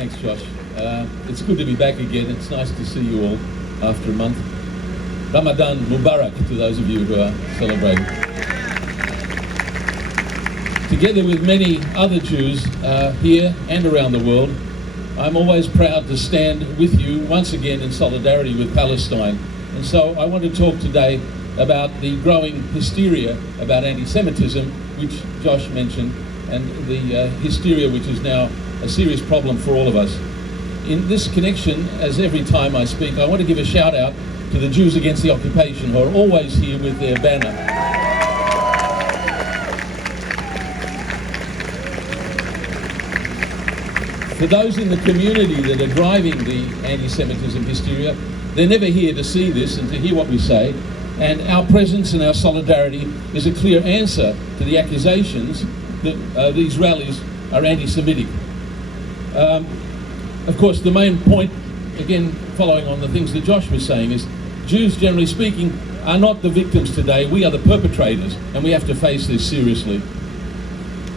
Thanks, Josh. It's good to be back again. It's nice to see you all after a month. Ramadan Mubarak to those of you who are celebrating. Together with many other Jews here and around the world, I'm always proud to stand with you once again in solidarity with Palestine. And so I want to talk today about the growing hysteria about anti-Semitism, which Josh mentioned, and the hysteria which is now a serious problem for all of us. In this connection, as every time I speak, I want to give a shout out to the Jews Against the Occupation, who are always here with their banner. For those in the community that are driving the anti-Semitism hysteria, they're never here to see this and to hear what we say, and our presence and our solidarity is a clear answer to the accusations that these rallies are anti-Semitic. Of course, the main point, again, following on the things that Josh was saying, is Jews, generally speaking, are not the victims today. We are the perpetrators, and we have to face this seriously.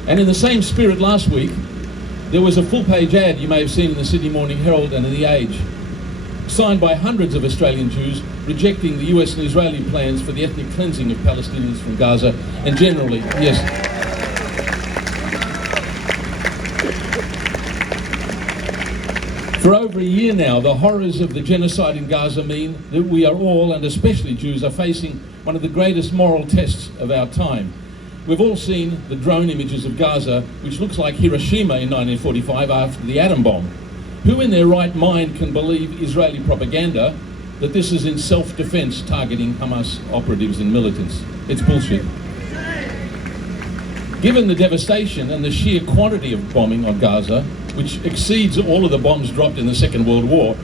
And in the same spirit, last week, there was a full-page ad you may have seen in the Sydney Morning Herald and in The Age, signed by hundreds of Australian Jews rejecting the US and Israeli plans for the ethnic cleansing of Palestinians from Gaza, and generally, yes. For over a year now, the horrors of the genocide in Gaza mean that we are all, and especially Jews, are facing one of the greatest moral tests of our time. We've all seen the drone images of Gaza, which looks like Hiroshima in 1945 after the atom bomb. Who in their right mind can believe Israeli propaganda that this is in self-defense targeting Hamas operatives and militants? It's bullshit. Given the devastation and the sheer quantity of bombing on Gaza, which exceeds all of the bombs dropped in the Second World War,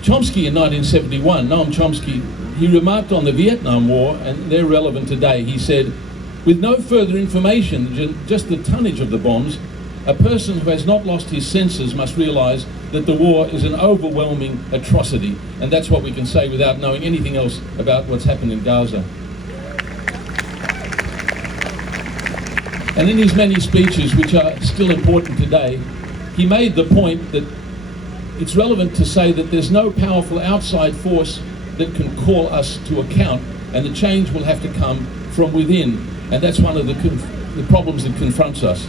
Chomsky in 1971, Noam Chomsky, he remarked on the Vietnam War, and they're relevant today. He said, with no further information than just the tonnage of the bombs, a person who has not lost his senses must realise that the war is an overwhelming atrocity. And that's what we can say without knowing anything else about what's happened in Gaza. And in his many speeches, which are still important today, he made the point that it's relevant to say that there's no powerful outside force that can call us to account, and the change will have to come from within. And that's one of the problems that confronts us.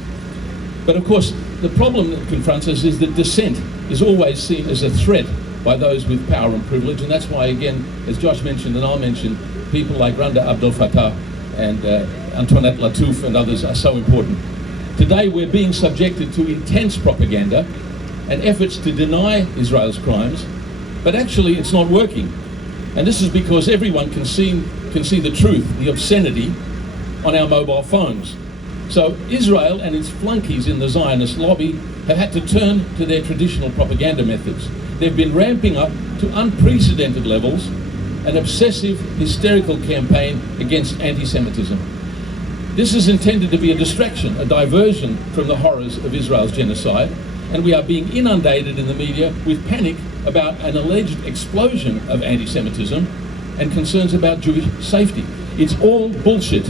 But of course, the problem that confronts us is that dissent is always seen as a threat by those with power and privilege, and that's why, again, as Josh mentioned and I'll mention, people like Randa Abdel Fattah and Antoinette Lattouf and others are so important. Today we're being subjected to intense propaganda and efforts to deny Israel's crimes, but actually it's not working. And this is because everyone can see the truth, the obscenity, on our mobile phones. So Israel and its flunkies in the Zionist lobby have had to turn to their traditional propaganda methods. They've been ramping up to unprecedented levels an obsessive, hysterical campaign against anti-Semitism. This is intended to be a distraction, a diversion from the horrors of Israel's genocide, and we are being inundated in the media with panic about an alleged explosion of anti-Semitism and concerns about Jewish safety. It's all bullshit.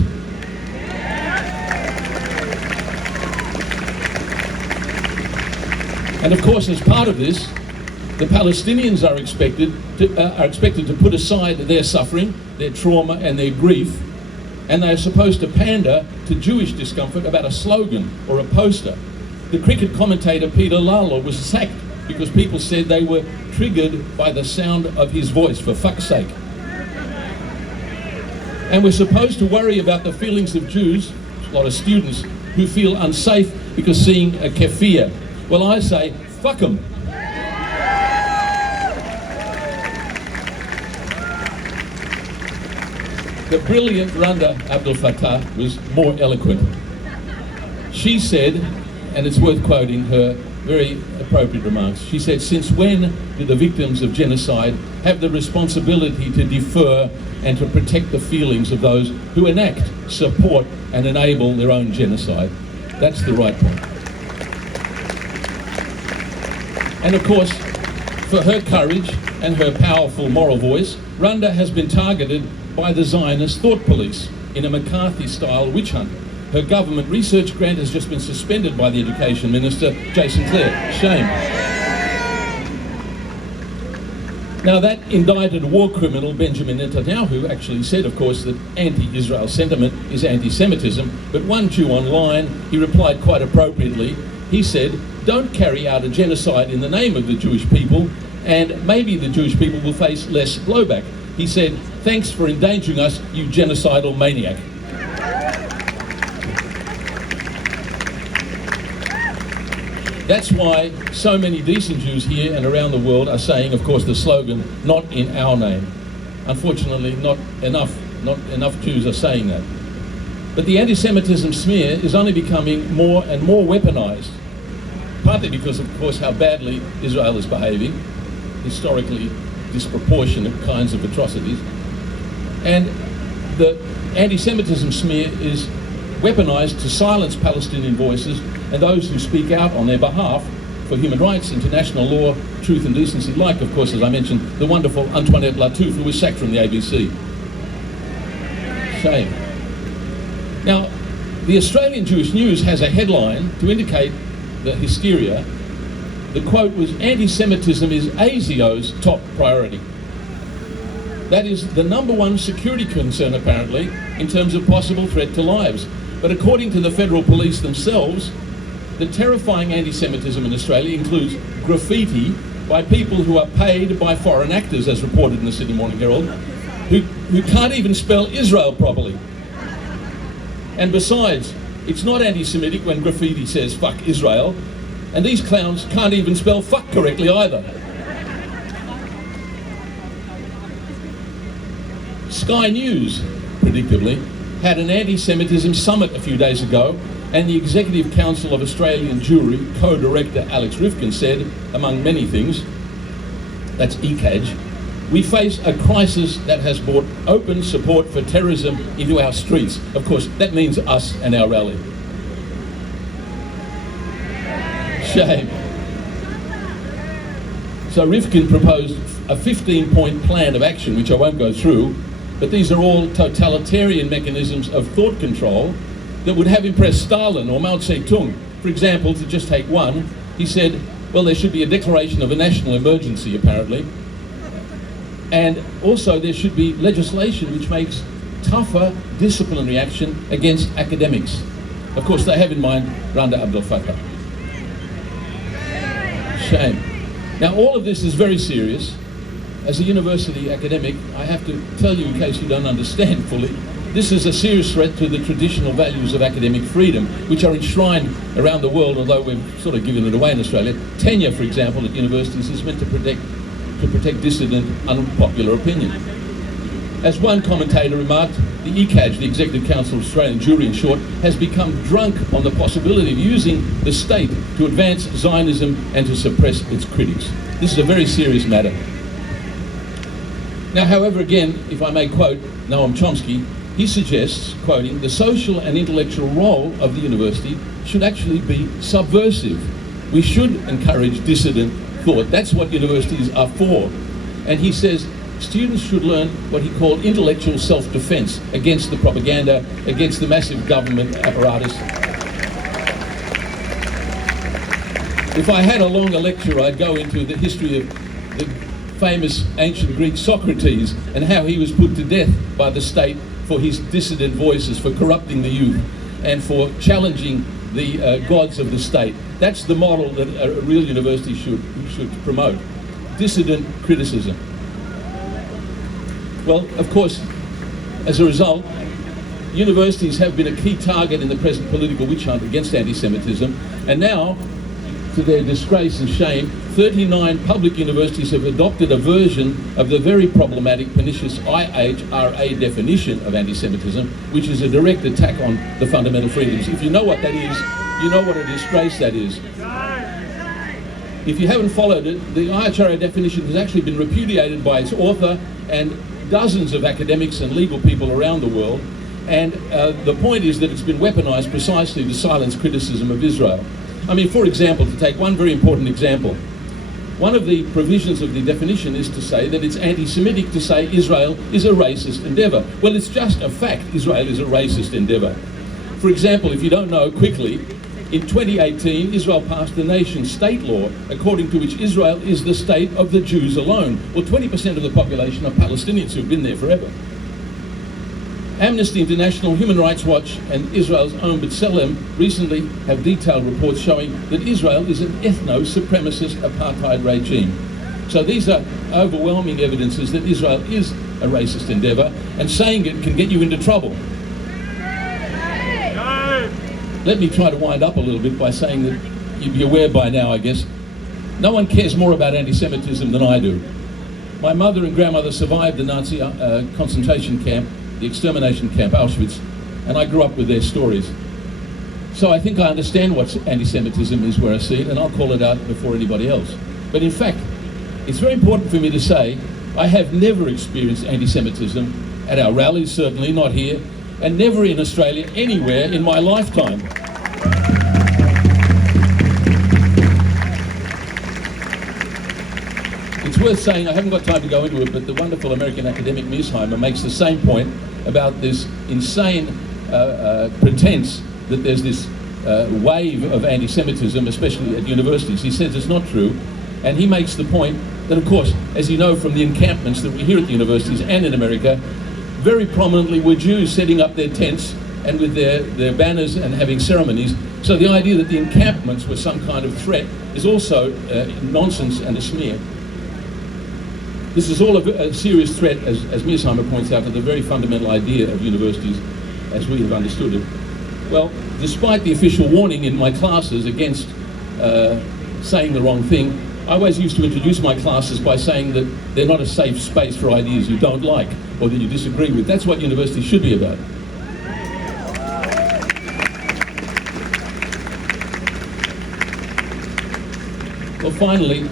And of course, as part of this, the Palestinians are expected to put aside their suffering, their trauma and their grief, and they are supposed to pander to Jewish discomfort about a slogan or a poster. The cricket commentator Peter Slezak was sacked because people said they were triggered by the sound of his voice, for fuck's sake. And we're supposed to worry about the feelings of Jews, a lot of students, who feel unsafe because seeing a keffiyeh. Well, I say, fuck them. The brilliant Randa Abdel Fattah was more eloquent. She said, and it's worth quoting her very appropriate remarks, she said, since when do the victims of genocide have the responsibility to defer and to protect the feelings of those who enact, support and enable their own genocide? That's the right point. And of course, for her courage and her powerful moral voice, Randa has been targeted by the Zionist thought police in a McCarthy-style witch hunt. Her government research grant has just been suspended by the Education Minister, Jason Clare. Shame. Now, that indicted war criminal, Benjamin Netanyahu, actually said, of course, that anti-Israel sentiment is anti-Semitism, but one Jew online, he replied quite appropriately. He said, "Don't carry out a genocide in the name of the Jewish people, and maybe the Jewish people will face less blowback." He said, "Thanks for endangering us, you genocidal maniac." That's why so many decent Jews here and around the world are saying, of course, the slogan, "Not in our name." Unfortunately, not enough Jews are saying that. But the anti-Semitism smear is only becoming more and more weaponized, partly because, of course, how badly Israel is behaving, historically disproportionate kinds of atrocities. And the anti-Semitism smear is weaponized to silence Palestinian voices and those who speak out on their behalf for human rights, international law, truth and decency, like, of course, as I mentioned, the wonderful Antoinette Lattouf, who was sacked from the ABC. Shame. Now, the Australian Jewish News has a headline to indicate the hysteria. The quote was, "Anti-Semitism is ASIO's top priority." That is the #1 security concern, apparently, in terms of possible threat to lives. But according to the federal police themselves, the terrifying anti-Semitism in Australia includes graffiti by people who are paid by foreign actors, as reported in the Sydney Morning Herald, who can't even spell Israel properly. And besides, it's not anti-Semitic when graffiti says "fuck Israel," and these clowns can't even spell "fuck" correctly either. Sky News, predictably, had an anti-Semitism summit a few days ago, and the Executive Council of Australian Jewry co-director Alex Rifkin said, among many things, that's ECAJ, "We face a crisis that has brought open support for terrorism into our streets." Of course, that means us and our rally. Shame. So Rifkin proposed a 15-point plan of action, which I won't go through, but these are all totalitarian mechanisms of thought control that would have impressed Stalin or Mao Zedong. For example, to just take one, he said, well, there should be a declaration of a national emergency, apparently, and also there should be legislation which makes tougher disciplinary action against academics. Of course, they have in mind Randa Abdel Fattah. Shame. Now, all of this is very serious. As a university academic, I have to tell you, in case you don't understand fully, this is a serious threat to the traditional values of academic freedom, which are enshrined around the world, although we've sort of given it away in Australia. Tenure, for example, at universities is meant to protect dissident, unpopular opinion. As one commentator remarked, the ECAJ, the Executive Council of Australian Jewry in short, has become drunk on the possibility of using the state to advance Zionism and to suppress its critics. This is a very serious matter. Now, however, again, if I may quote Noam Chomsky, he suggests, quoting, "The social and intellectual role of the university should actually be subversive. We should encourage dissident thought. That's what universities are for." And he says students should learn what he called intellectual self-defense against the propaganda, against the massive government apparatus. If I had a longer lecture, I'd go into the history of the famous ancient Greek Socrates and how he was put to death by the state for his dissident voices, for corrupting the youth and for challenging the gods of the state. That's the model that a real university should promote. Dissident criticism. Well, of course, as a result, universities have been a key target in the present political witch hunt against anti-Semitism, and now, to their disgrace and shame, 39 public universities have adopted a version of the very problematic, pernicious IHRA definition of anti-Semitism, which is a direct attack on the fundamental freedoms. If you know what that is, you know what a disgrace that is. If you haven't followed it, the IHRA definition has actually been repudiated by its author and dozens of academics and legal people around the world, and the point is that it's been weaponized precisely to silence criticism of Israel. I mean, for example, to take one very important example, one of the provisions of the definition is to say that it's anti-Semitic to say Israel is a racist endeavor. Well, it's just a fact, Israel is a racist endeavor. For example, if you don't know, quickly, in 2018, Israel passed a nation-state law according to which Israel is the state of the Jews alone. Well, 20% of the population are Palestinians who've been there forever. Amnesty International, Human Rights Watch and Israel's own B'Tselem recently have detailed reports showing that Israel is an ethno-supremacist apartheid regime. So these are overwhelming evidences that Israel is a racist endeavour, and saying it can get you into trouble. Let me try to wind up a little bit by saying that you'd be aware by now, I guess, no one cares more about anti-Semitism than I do. My mother and grandmother survived the Nazi concentration camp, the extermination camp, Auschwitz, and I grew up with their stories. So I think I understand what anti-Semitism is where I see it, and I'll call it out before anybody else. But in fact, it's very important for me to say I have never experienced anti-Semitism at our rallies, certainly not here, and never in Australia anywhere in my lifetime. It's worth saying, I haven't got time to go into it, but the wonderful American academic Mearsheimer makes the same point about this insane pretense that there's this wave of anti-Semitism, especially at universities. He says it's not true, and he makes the point that, of course, as you know from the encampments that we hear at the universities and in America, very prominently were Jews setting up their tents and with their banners and having ceremonies. So the idea that the encampments were some kind of threat is also nonsense and a smear. This is all a serious threat, as Mearsheimer points out, to the very fundamental idea of universities as we have understood it. Well, despite the official warning in my classes against saying the wrong thing, I always used to introduce my classes by saying that they're not a safe space for ideas you don't like or that you disagree with. That's what universities should be about. Well, finally,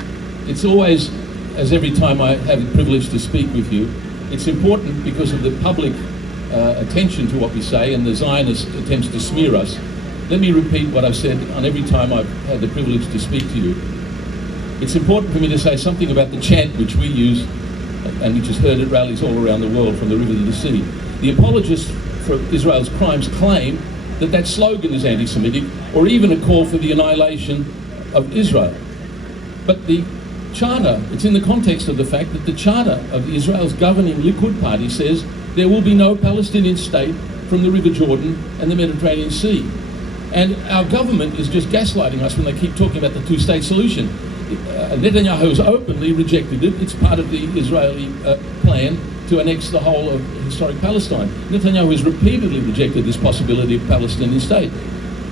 it's always, as every time I have the privilege to speak with you, it's important because of the public attention to what we say and the Zionist attempts to smear us. Let me repeat what I've said on every time I've had the privilege to speak to you. It's important for me to say something about the chant which we use and which is heard at rallies all around the world, from the river to the sea. The apologists for Israel's crimes claim that that slogan is anti-Semitic, or even a call for the annihilation of Israel. But the charter, it's in the context of the fact that the charter of Israel's governing Likud party says there will be no Palestinian state from the River Jordan and the Mediterranean Sea. And our government is just gaslighting us when they keep talking about the two-state solution. Netanyahu has openly rejected it. It's part of the Israeli plan to annex the whole of historic Palestine. Netanyahu has repeatedly rejected this possibility of a Palestinian state.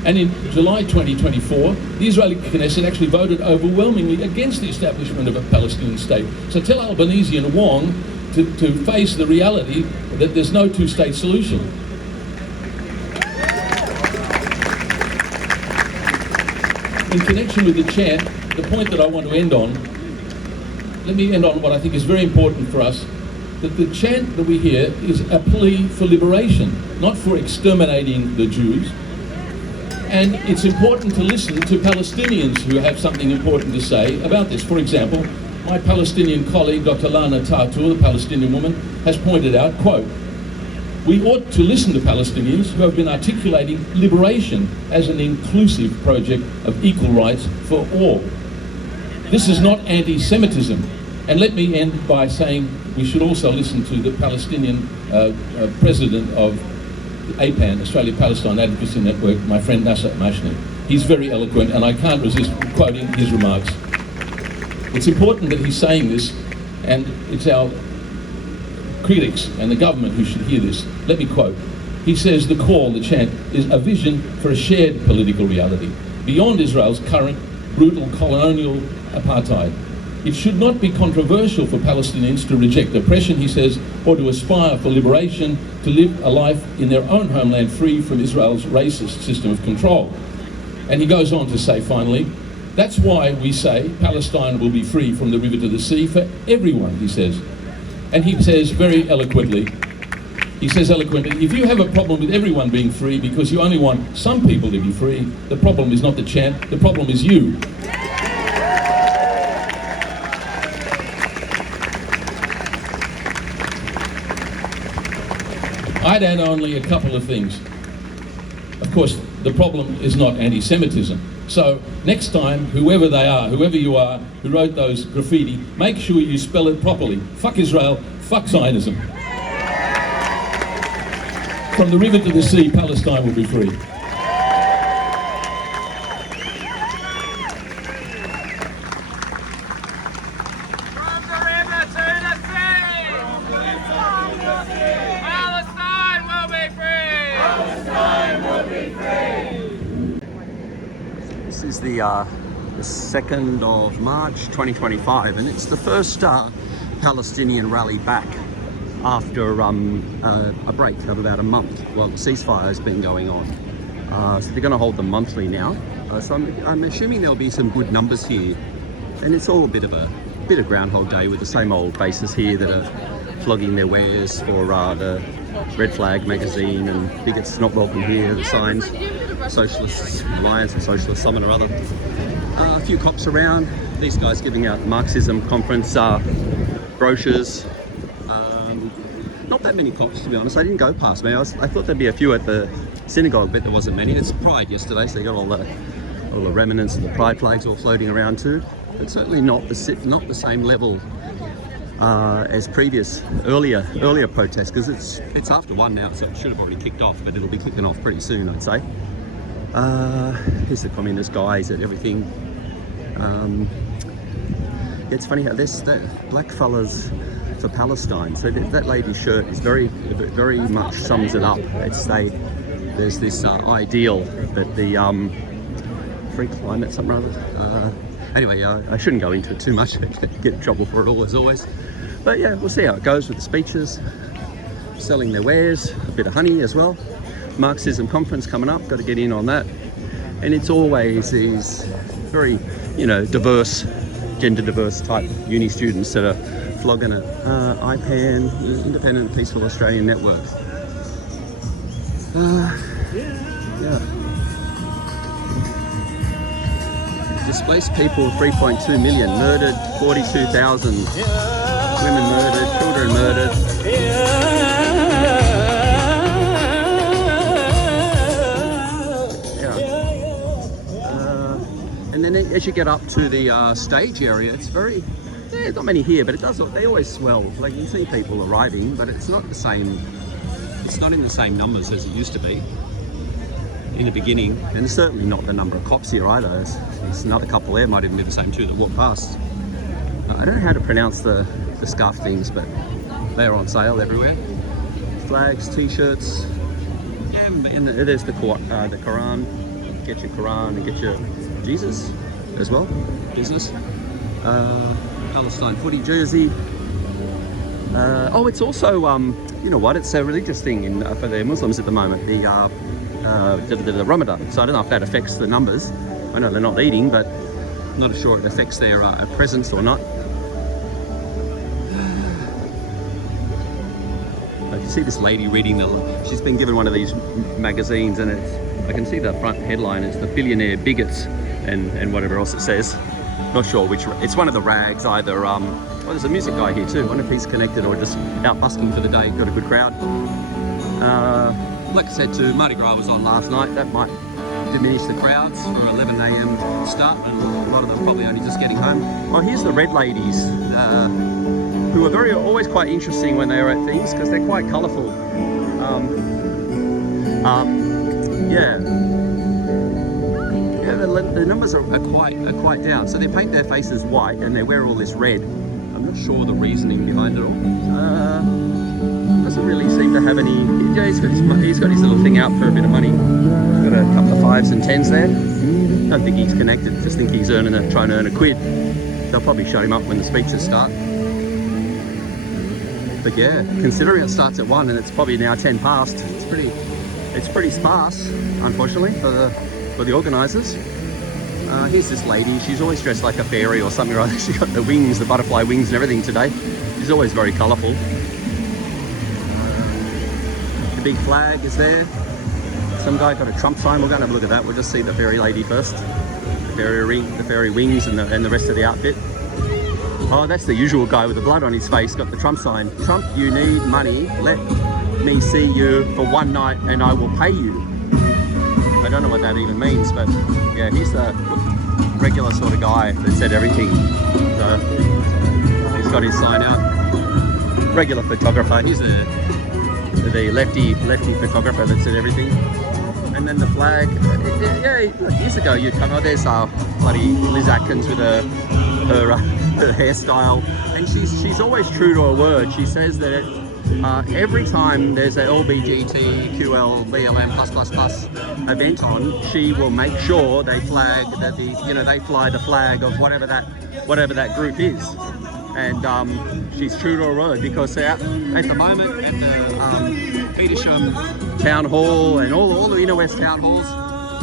And in July 2024, the Israeli Knesset actually voted overwhelmingly against the establishment of a Palestinian state. So tell Albanese and Wong to face the reality that there's no two-state solution. In connection with the chant, the point that I want to end on, let me end on what I think is very important for us, that the chant that we hear is a plea for liberation, not for exterminating the Jews. And it's important to listen to Palestinians who have something important to say about this. For example, my Palestinian colleague, Dr. Lana Tartour, the Palestinian woman, has pointed out, quote, "We ought to listen to Palestinians who have been articulating liberation as an inclusive project of equal rights for all. This is not anti-Semitism." And let me end by saying we should also listen to the Palestinian president of APAN, Australia-Palestine Advocacy Network, my friend Naser. He's very eloquent, and I can't resist quoting his remarks. It's important that he's saying this, and it's our critics and the government who should hear this. Let me quote. He says the call, the chant, is a vision for a shared political reality beyond Israel's current brutal colonial apartheid. It should not be controversial for Palestinians to reject oppression, he says, or to aspire for liberation, to live a life in their own homeland free from Israel's racist system of control. And he goes on to say, finally, that's why we say Palestine will be free from the river to the sea for everyone, he says. And he says very eloquently, if you have a problem with everyone being free because you only want some people to be free, the problem is not the chant, the problem is you. I'd add only a couple of things. Of course, the problem is not anti-Semitism. So next time, whoever they are, whoever you are, who wrote those graffiti, make sure you spell it properly. Fuck Israel, fuck Zionism. From the river to the sea, Palestine will be free. This is the 2nd of March 2025, and it's the first Palestinian rally back after a break of about a month. Well, the ceasefire has been going on, so they're going to hold them monthly now. So I'm assuming there'll be some good numbers here, and it's all a bit of Groundhog Day with the same old faces here that are flogging their wares for the Red Flag magazine and bigots not welcome here, the signs, Socialist Alliance or Socialist something or other. A few cops around, these guys giving out Marxism conference brochures. Not that many cops, to be honest. They didn't go past me. I thought there'd be a few at the synagogue, but there wasn't many. It's Pride yesterday, so they got all the remnants of the Pride flags all floating around too. But certainly not the same level as previous earlier protests, because it's after 1 now, so it should have already kicked off, but it'll be kicking off pretty soon, I'd say. Here's the communist guys and everything. It's funny how this black fellas for Palestine. So that lady's shirt is very much sums it up. There's this ideal that the free climate something or other. Anyway, I shouldn't go into it too much. Get in trouble for it all, as always. But yeah, we'll see how it goes with the speeches, selling their wares, a bit of honey as well. Marxism conference coming up, got to get in on that. And it's always these very, diverse, gender diverse type uni students that are flogging it. IPAN, Independent Peaceful Australian Network. Yeah. Displaced people 3.2 million, murdered 42,000, women murdered, children murdered. And then as you get up to the stage area, it's there's not many here, but they always swell. Like, you see people arriving, but it's not in the same numbers as it used to be in the beginning, and certainly not the number of cops here either. There's another couple there, might even be the same two that walk past. I don't know how to pronounce the scarf things, but they're on sale everywhere. Flags, t-shirts, yeah, and there's the Quran. Get your Quran and get your Jesus as well, business. Palestine footy jersey. It's also, it's a religious thing for the Muslims at the moment, the Ramadan. So I don't know if that affects the numbers. I know they're not eating, but I'm not sure it affects their presence or not. I can see this lady reading she's been given one of these magazines, and I can see the front headline, it's the billionaire bigots and whatever else it says. Not sure which, it's one of the rags either. There's a music guy here too. I wonder if he's connected or just out busking for the day. Got a good crowd. Like I said too, Mardi Gras was on last night. That might diminish the crowds for 11 a.m. start, and a lot of them probably only just getting home. Well, here's the red ladies, who are always quite interesting when they're at things, because they're quite colourful. The numbers are quite down. So they paint their faces white and they wear all this red. I'm not sure the reasoning behind it all. Doesn't really seem to have any. Yeah, he's got his little thing out for a bit of money. Got a couple of 5s and 10s there. Don't think he's connected. Just think he's trying to earn a quid. They'll probably shut him up when the speeches start. But yeah, considering it starts at 1 and it's probably now 10 past, it's pretty sparse, unfortunately, for the organisers. Here's this lady. She's always dressed like a fairy or something, right? She's got the wings, the butterfly wings and everything today. She's always very colourful. The big flag is there. Some guy got a Trump sign. We're going to have a look at that. We'll just see the fairy lady first. The fairy wings and the rest of the outfit. Oh, that's the usual guy with the blood on his face, got the Trump sign. Trump, you need money. Let me see you for one night and I will pay you. don't know what that even means, but yeah, he's the regular sort of guy that said everything. So he's got his sign out. Regular photographer. He's the lefty photographer that said everything. And then the flag. Yeah, years ago you'd come. Oh, there's bloody Liz Atkins with her hairstyle, and she's always true to her word. She says that every time there's a LBGTQL BLM+++ event on, she will make sure they flag that they fly the flag of whatever that group is, and she's true to her word, because at the moment at the Petersham Town Hall and all the inner west town halls,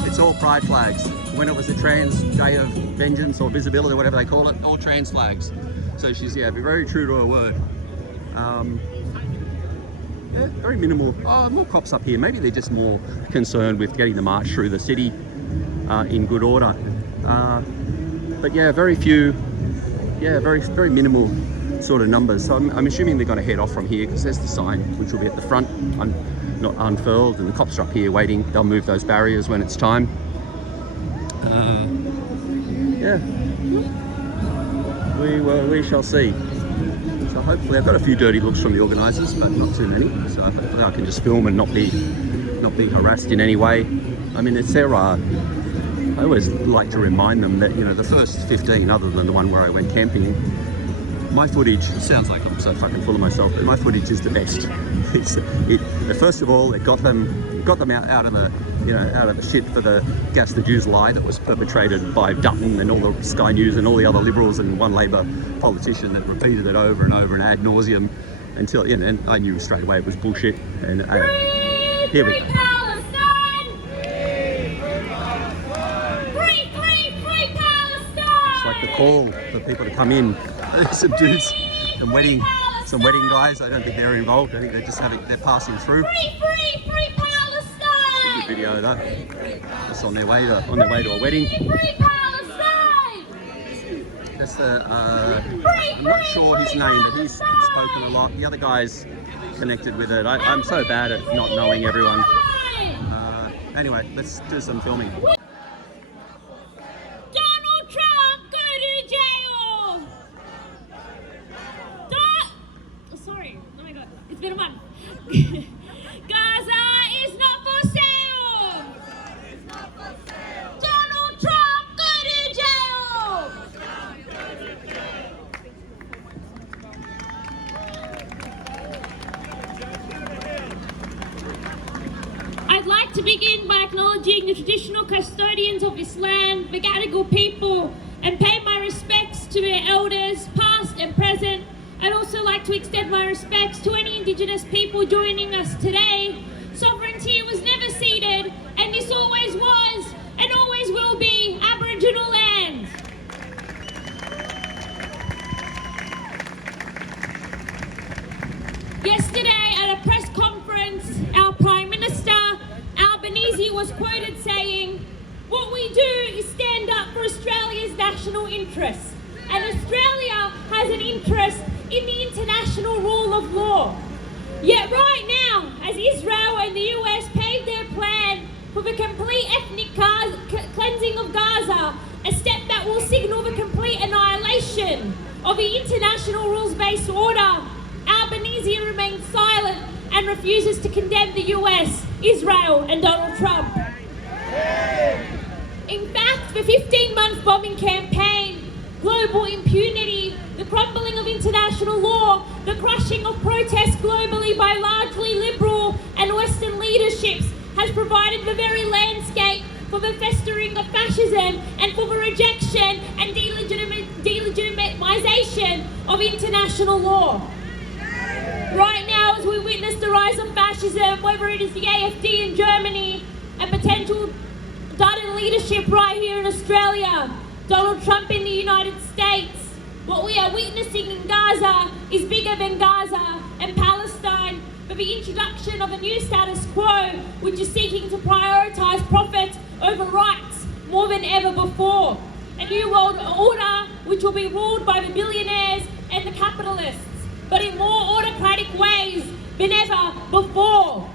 it's all pride flags. When it was a trans day of vengeance or visibility, whatever they call it, all trans flags. So she's very true to her word. Yeah, very minimal. More cops up here. Maybe they're just more concerned with getting the march through the city in good order. But yeah, very few. Yeah, very minimal sort of numbers. So I'm assuming they're going to head off from here, because there's the sign, which will be at the front, not unfurled, and the cops are up here waiting. They'll move those barriers when it's time. Yeah, we shall see. So hopefully, I've got a few dirty looks from the organisers, but not too many. So hopefully, I can just film and not be harassed in any way. I mean, it's their. I always like to remind them that the first 15, other than the one where I went camping, my footage sounds like I'm so fucking full of myself, but my footage is the best. First of all, it got them out of the shit for the gas the Jews lie that was perpetrated by Dutton and all the Sky News and all the other Liberals and one Labor politician that repeated it over and over and ad nauseum until and I knew straight away it was bullshit. And here we go. Palestine! Free Palestine! It's like the call for people to come in. Some dudes, some wedding guys. I don't think they're involved. I think they're just they're passing through. Free Palestine! Good video though. Just on their way to a wedding. Free Palestine! That's I'm not sure his name, but he's spoken a lot. The other guy's connected with it. I'm so bad at not knowing everyone. Anyway, let's do some filming. Donald Trump, go to jail! Sorry, oh my god, it's been a month. Gaza is not for sale! Donald Trump, go to jail! I'd like to begin by acknowledging the traditional custodians of this land, the Gadigal people, and pay my respects to their elders, past and present. I'd also like to extend my respects to any Indigenous people joining us today. Sovereignty was never ceded, and this always was, and always will be, Aboriginal land. Yesterday at a press conference, our Prime Minister, Albanese, was quoted saying, "What we do is stand up for Australia's national interests, and Australia has an interest in the international rule of law." Yet right now, as Israel and the US pave their plan for the complete ethnic cleansing of Gaza, a step that will signal the complete annihilation of the international rules-based order, Albanese remains silent and refuses to condemn the US, Israel and Donald Trump. In fact, the 15-month bombing campaign, global impunity, the crumbling of international law, the crushing of protests globally by largely liberal and Western leaderships has provided the very landscape for the festering of fascism and for the rejection and delegitimization of international law. Right now, as we witness the rise of fascism, whether it is the AfD in Germany and potential Dutton leadership right here in Australia, Donald Trump in the United States, what we are witnessing in Gaza is bigger than Gaza and Palestine, but the introduction of a new status quo which is seeking to prioritise profit over rights more than ever before. A new world order which will be ruled by the billionaires and the capitalists, but in more autocratic ways than ever before.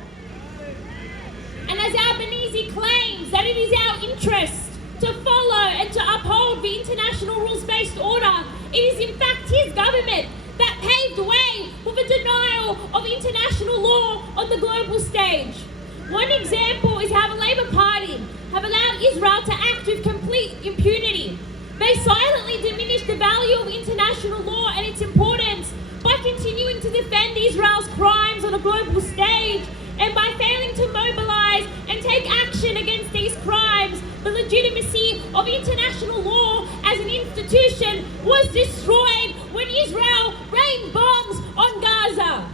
And as Albanese claims that it is our interest to follow and to uphold the international rules-based order, it is in fact his government that paved the way for the denial of international law on the global stage. One example is how the Labour Party have allowed Israel to act with complete impunity. They silently diminish the value of international law and its importance by continuing to defend Israel's crimes on a global stage, and by failing to mobilize and take action against these crimes, the legitimacy of international law as an institution was destroyed when Israel rained bombs on Gaza.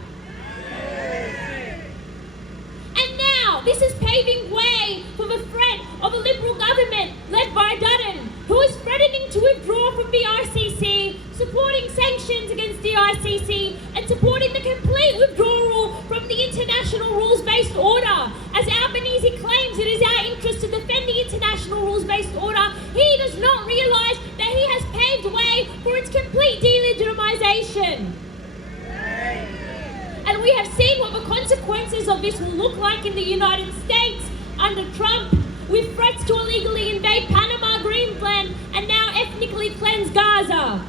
And now this is paving way for the threat of a Liberal government led by Dutton, who is threatening to withdraw from the ICC, supporting sanctions against the ICC, and supporting the complete withdrawal from the international rules-based order. As Albanese claims it is our interest to defend the international rules-based order, he does not realise that he has paved way for its complete delegitimization. And we have seen what the consequences of this will look like in the United States under Trump, with threats to illegally invade Panama, Greenland, and now ethnically cleanse Gaza.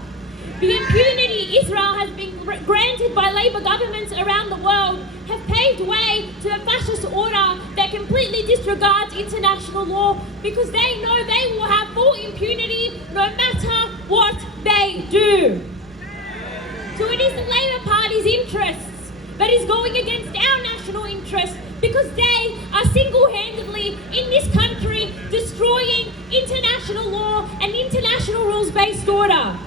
The impunity Israel has been granted by Labour governments around the world have paved way to a fascist order that completely disregards international law, because they know they will have full impunity no matter what they do. So it is the Labour Party's interests that is going against our national interests, because they are single-handedly in this country destroying international law and international rules-based order.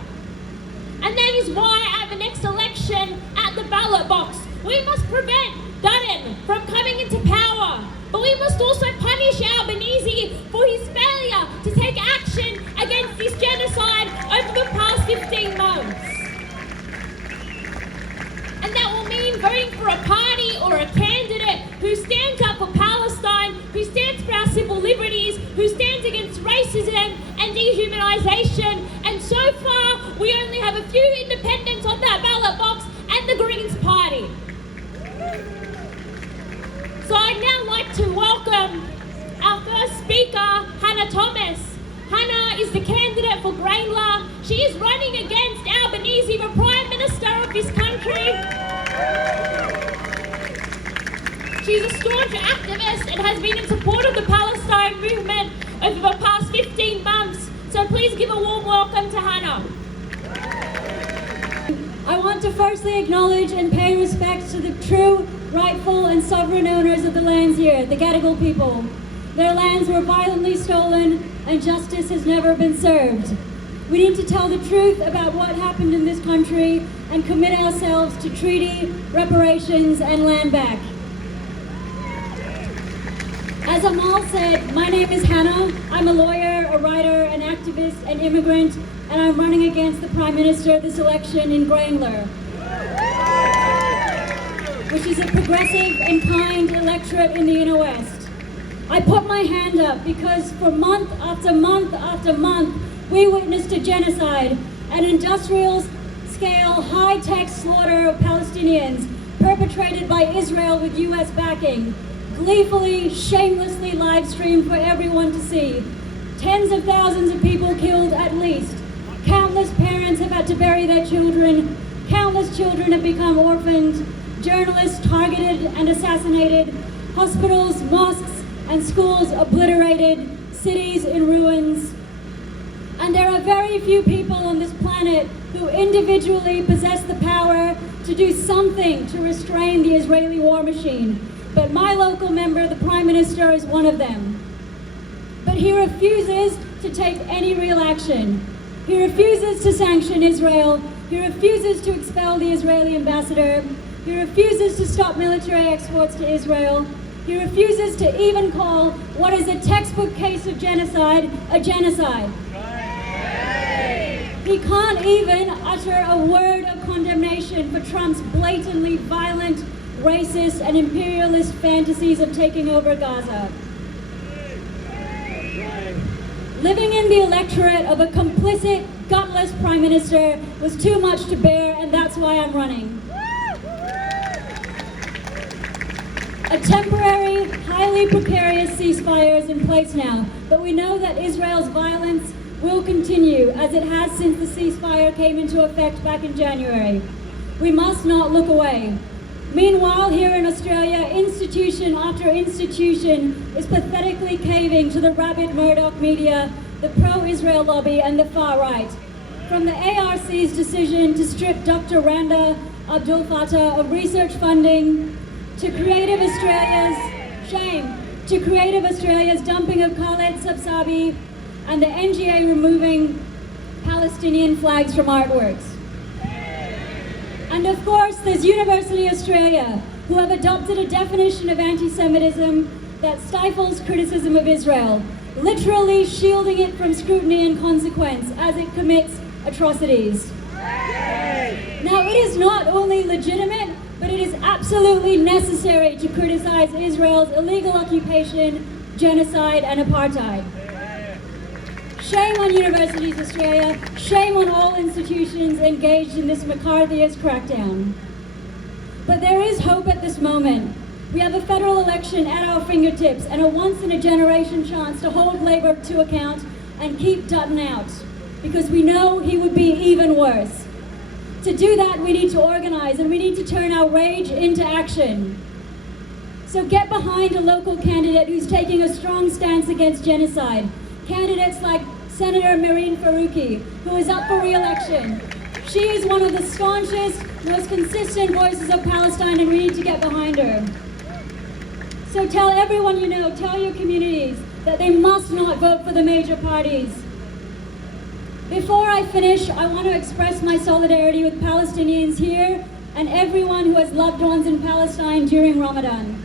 And that is why at the next election, at the ballot box, we must prevent Dutton from coming into power. But we must also punish Albanese for his failure to take action against this genocide over the past 15 months. And that will mean voting for a party or a candidate who stands up for Palestine, who stands for our civil liberties, who stands against racism and dehumanisation. And so far, we only have a few independents on that ballot box and the Greens Party. So I'd now like to welcome our first speaker, Hannah Thomas. Hannah is the candidate for Grayndler. She is running against Albanese, the Prime Minister of this country. She's a staunch activist and has been in support of the Palestine movement over the past 15 months. So please give a warm welcome to Hannah. I want to firstly acknowledge and pay respect to the true, rightful and sovereign owners of the lands here, the Gadigal people. Their lands were violently stolen and justice has never been served. We need to tell the truth about what happened in this country and commit ourselves to treaty, reparations and land back. As Amal said, my name is Hannah. I'm a lawyer, a writer, an activist, an immigrant, and I'm running against the Prime Minister this election in Grayndler, which is a progressive and kind electorate in the inner west. I put my hand up because for month after month after month, we witnessed a genocide, an industrial-scale, high-tech slaughter of Palestinians perpetrated by Israel with US backing, gleefully, shamelessly live-streamed for everyone to see. Tens of thousands of people killed at least. Countless parents have had to bury their children. Countless children have become orphaned. Journalists targeted and assassinated. Hospitals, mosques, and schools obliterated, cities in ruins. And there are very few people on this planet who individually possess the power to do something to restrain the Israeli war machine. But my local member, the Prime Minister, is one of them. But he refuses to take any real action. He refuses to sanction Israel. He refuses to expel the Israeli ambassador. He refuses to stop military exports to Israel. He refuses to even call what is a textbook case of genocide a genocide. He can't even utter a word of condemnation for Trump's blatantly violent, racist, and imperialist fantasies of taking over Gaza. Living in the electorate of a complicit, gutless Prime Minister was too much to bear, and that's why I'm running. A temporary, highly precarious ceasefire is in place now, but we know that Israel's violence will continue as it has since the ceasefire came into effect back in January. We must not look away. Meanwhile, here in Australia, institution after institution is pathetically caving to the rabid Murdoch media, the pro-Israel lobby and the far right. From the ARC's decision to strip Dr. Randa Abdul Fattah of research funding, to Creative Australia's dumping of Khaled Sabsabi, and the NGA removing Palestinian flags from artworks. And of course, there's University Australia, who have adopted a definition of anti-Semitism that stifles criticism of Israel, literally shielding it from scrutiny and consequence as it commits atrocities. Now, it is not only legitimate, but it is absolutely necessary to criticize Israel's illegal occupation, genocide, and apartheid. Shame on Universities Australia, shame on all institutions engaged in this McCarthyist crackdown. But there is hope at this moment. We have a federal election at our fingertips and a once-in-a-generation chance to hold Labor to account and keep Dutton out, because we know he would be even worse. To do that, we need to organize and we need to turn our rage into action. So get behind a local candidate who's taking a strong stance against genocide. Candidates like Senator Mehreen Faruqi, who is up for re-election. She is one of the staunchest, most consistent voices of Palestine, and we need to get behind her. So tell everyone you know, tell your communities, that they must not vote for the major parties. Before I finish, I want to express my solidarity with Palestinians here and everyone who has loved ones in Palestine during Ramadan.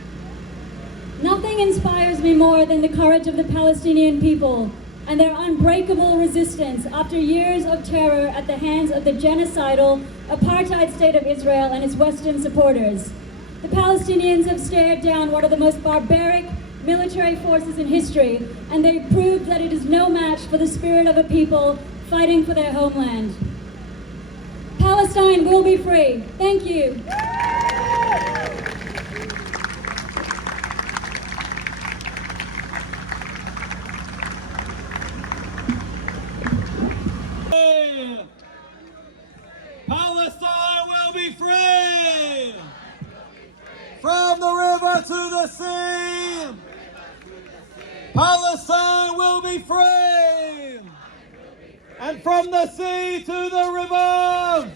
Nothing inspires me more than the courage of the Palestinian people and their unbreakable resistance after years of terror at the hands of the genocidal apartheid state of Israel and its Western supporters. The Palestinians have stared down one of the most barbaric military forces in history, and they proved that it is no match for the spirit of a people fighting for their homeland. Palestine will be free. Thank you. Palestine will be free! From the river to the sea! Palestine will be free! And from the sea to the river!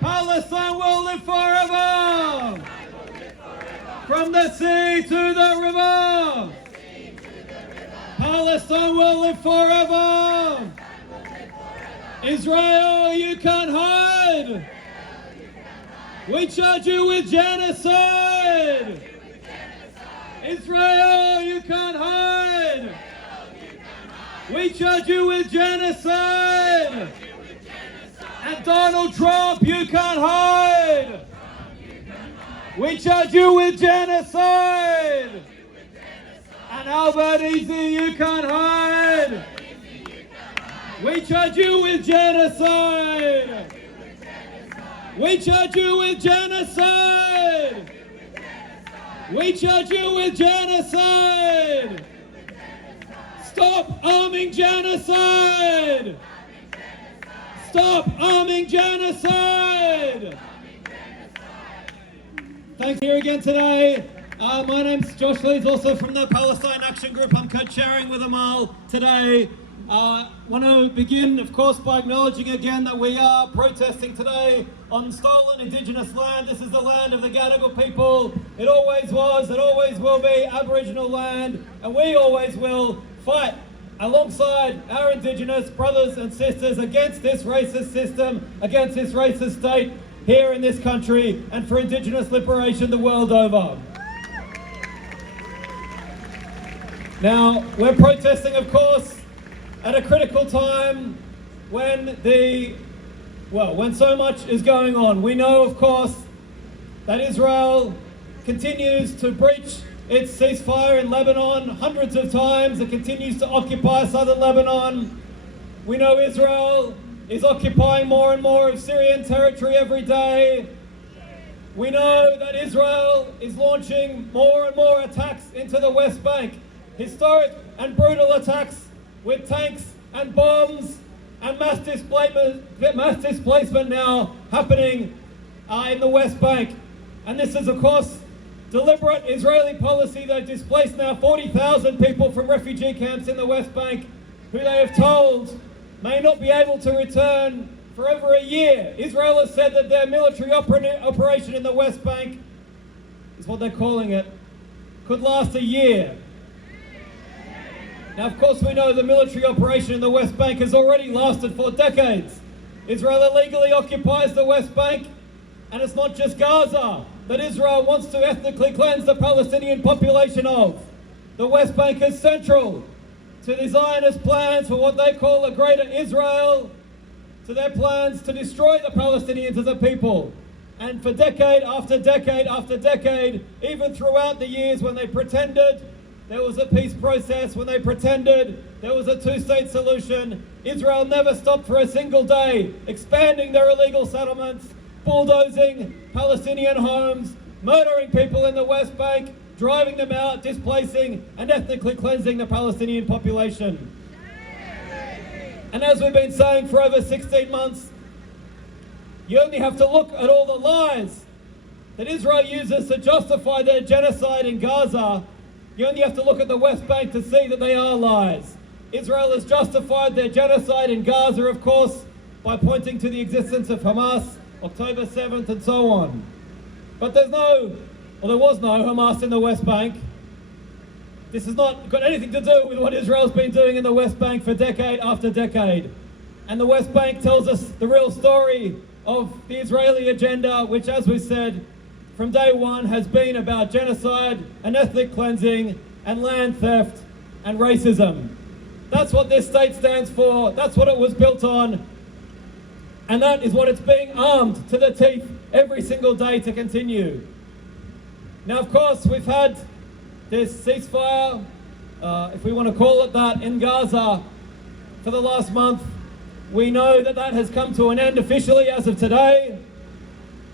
Palestine will live forever! From the sea to the river! Palestine will live forever! Israel, you can't hide! We charge you with genocide! Israel, you can't hide! We charge you with genocide! And Donald Trump, you can't hide! We charge you with genocide! And Albanese, you can't hide! We charge you with genocide! We charge you with genocide! We charge you with genocide! Stop arming genocide! Stop arming genocide! Thanks here again today. My name's Josh Leeds, also from the Palestine Action Group. I'm co-chairing with Amal today. I want to begin, of course, by acknowledging again that we are protesting today on stolen Indigenous land. This is the land of the Gadigal people. It always was, it always will be Aboriginal land, and we always will fight alongside our Indigenous brothers and sisters against this racist system, against this racist state here in this country, and for Indigenous liberation the world over. Now, we're protesting, of course, at a critical time when so much is going on. We know, of course, that Israel continues to breach its ceasefire in Lebanon hundreds of times. It continues to occupy southern Lebanon. We know Israel is occupying more and more of Syrian territory every day. We know that Israel is launching more and more attacks into the West Bank. Historic and brutal attacks with tanks and bombs and mass displacement now happening in the West Bank. And this is, of course, deliberate Israeli policy. They've displaced now 40,000 people from refugee camps in the West Bank, who they have told may not be able to return for over a year. Israel has said that their military operation in the West Bank, is what they're calling it, could last a year. Now, of course, we know the military operation in the West Bank has already lasted for decades. Israel illegally occupies the West Bank, and it's not just Gaza that Israel wants to ethnically cleanse the Palestinian population of. The West Bank is central to the Zionist plans for what they call a greater Israel, to their plans to destroy the Palestinians as a people. And for decade after decade after decade, even throughout the years when they pretended there was a peace process, when they pretended there was a two-state solution, Israel never stopped for a single day, expanding their illegal settlements, bulldozing Palestinian homes, murdering people in the West Bank, driving them out, displacing and ethnically cleansing the Palestinian population. And as we've been saying for over 16 months, you only have to look at all the lies that Israel uses to justify their genocide in Gaza. You only have to look at the West Bank to see that they are lies. Israel has justified their genocide in Gaza, of course, by pointing to the existence of Hamas, October 7th and so on. But there was no Hamas in the West Bank. This has not got anything to do with what Israel's been doing in the West Bank for decade after decade. And the West Bank tells us the real story of the Israeli agenda, which, as we said, from day one has been about genocide and ethnic cleansing and land theft and racism. That's what this state stands for. That's what it was built on. And that is what it's being armed to the teeth every single day to continue. Now, of course, we've had this ceasefire, if we want to call it that, in Gaza for the last month. We know that that has come to an end officially as of today,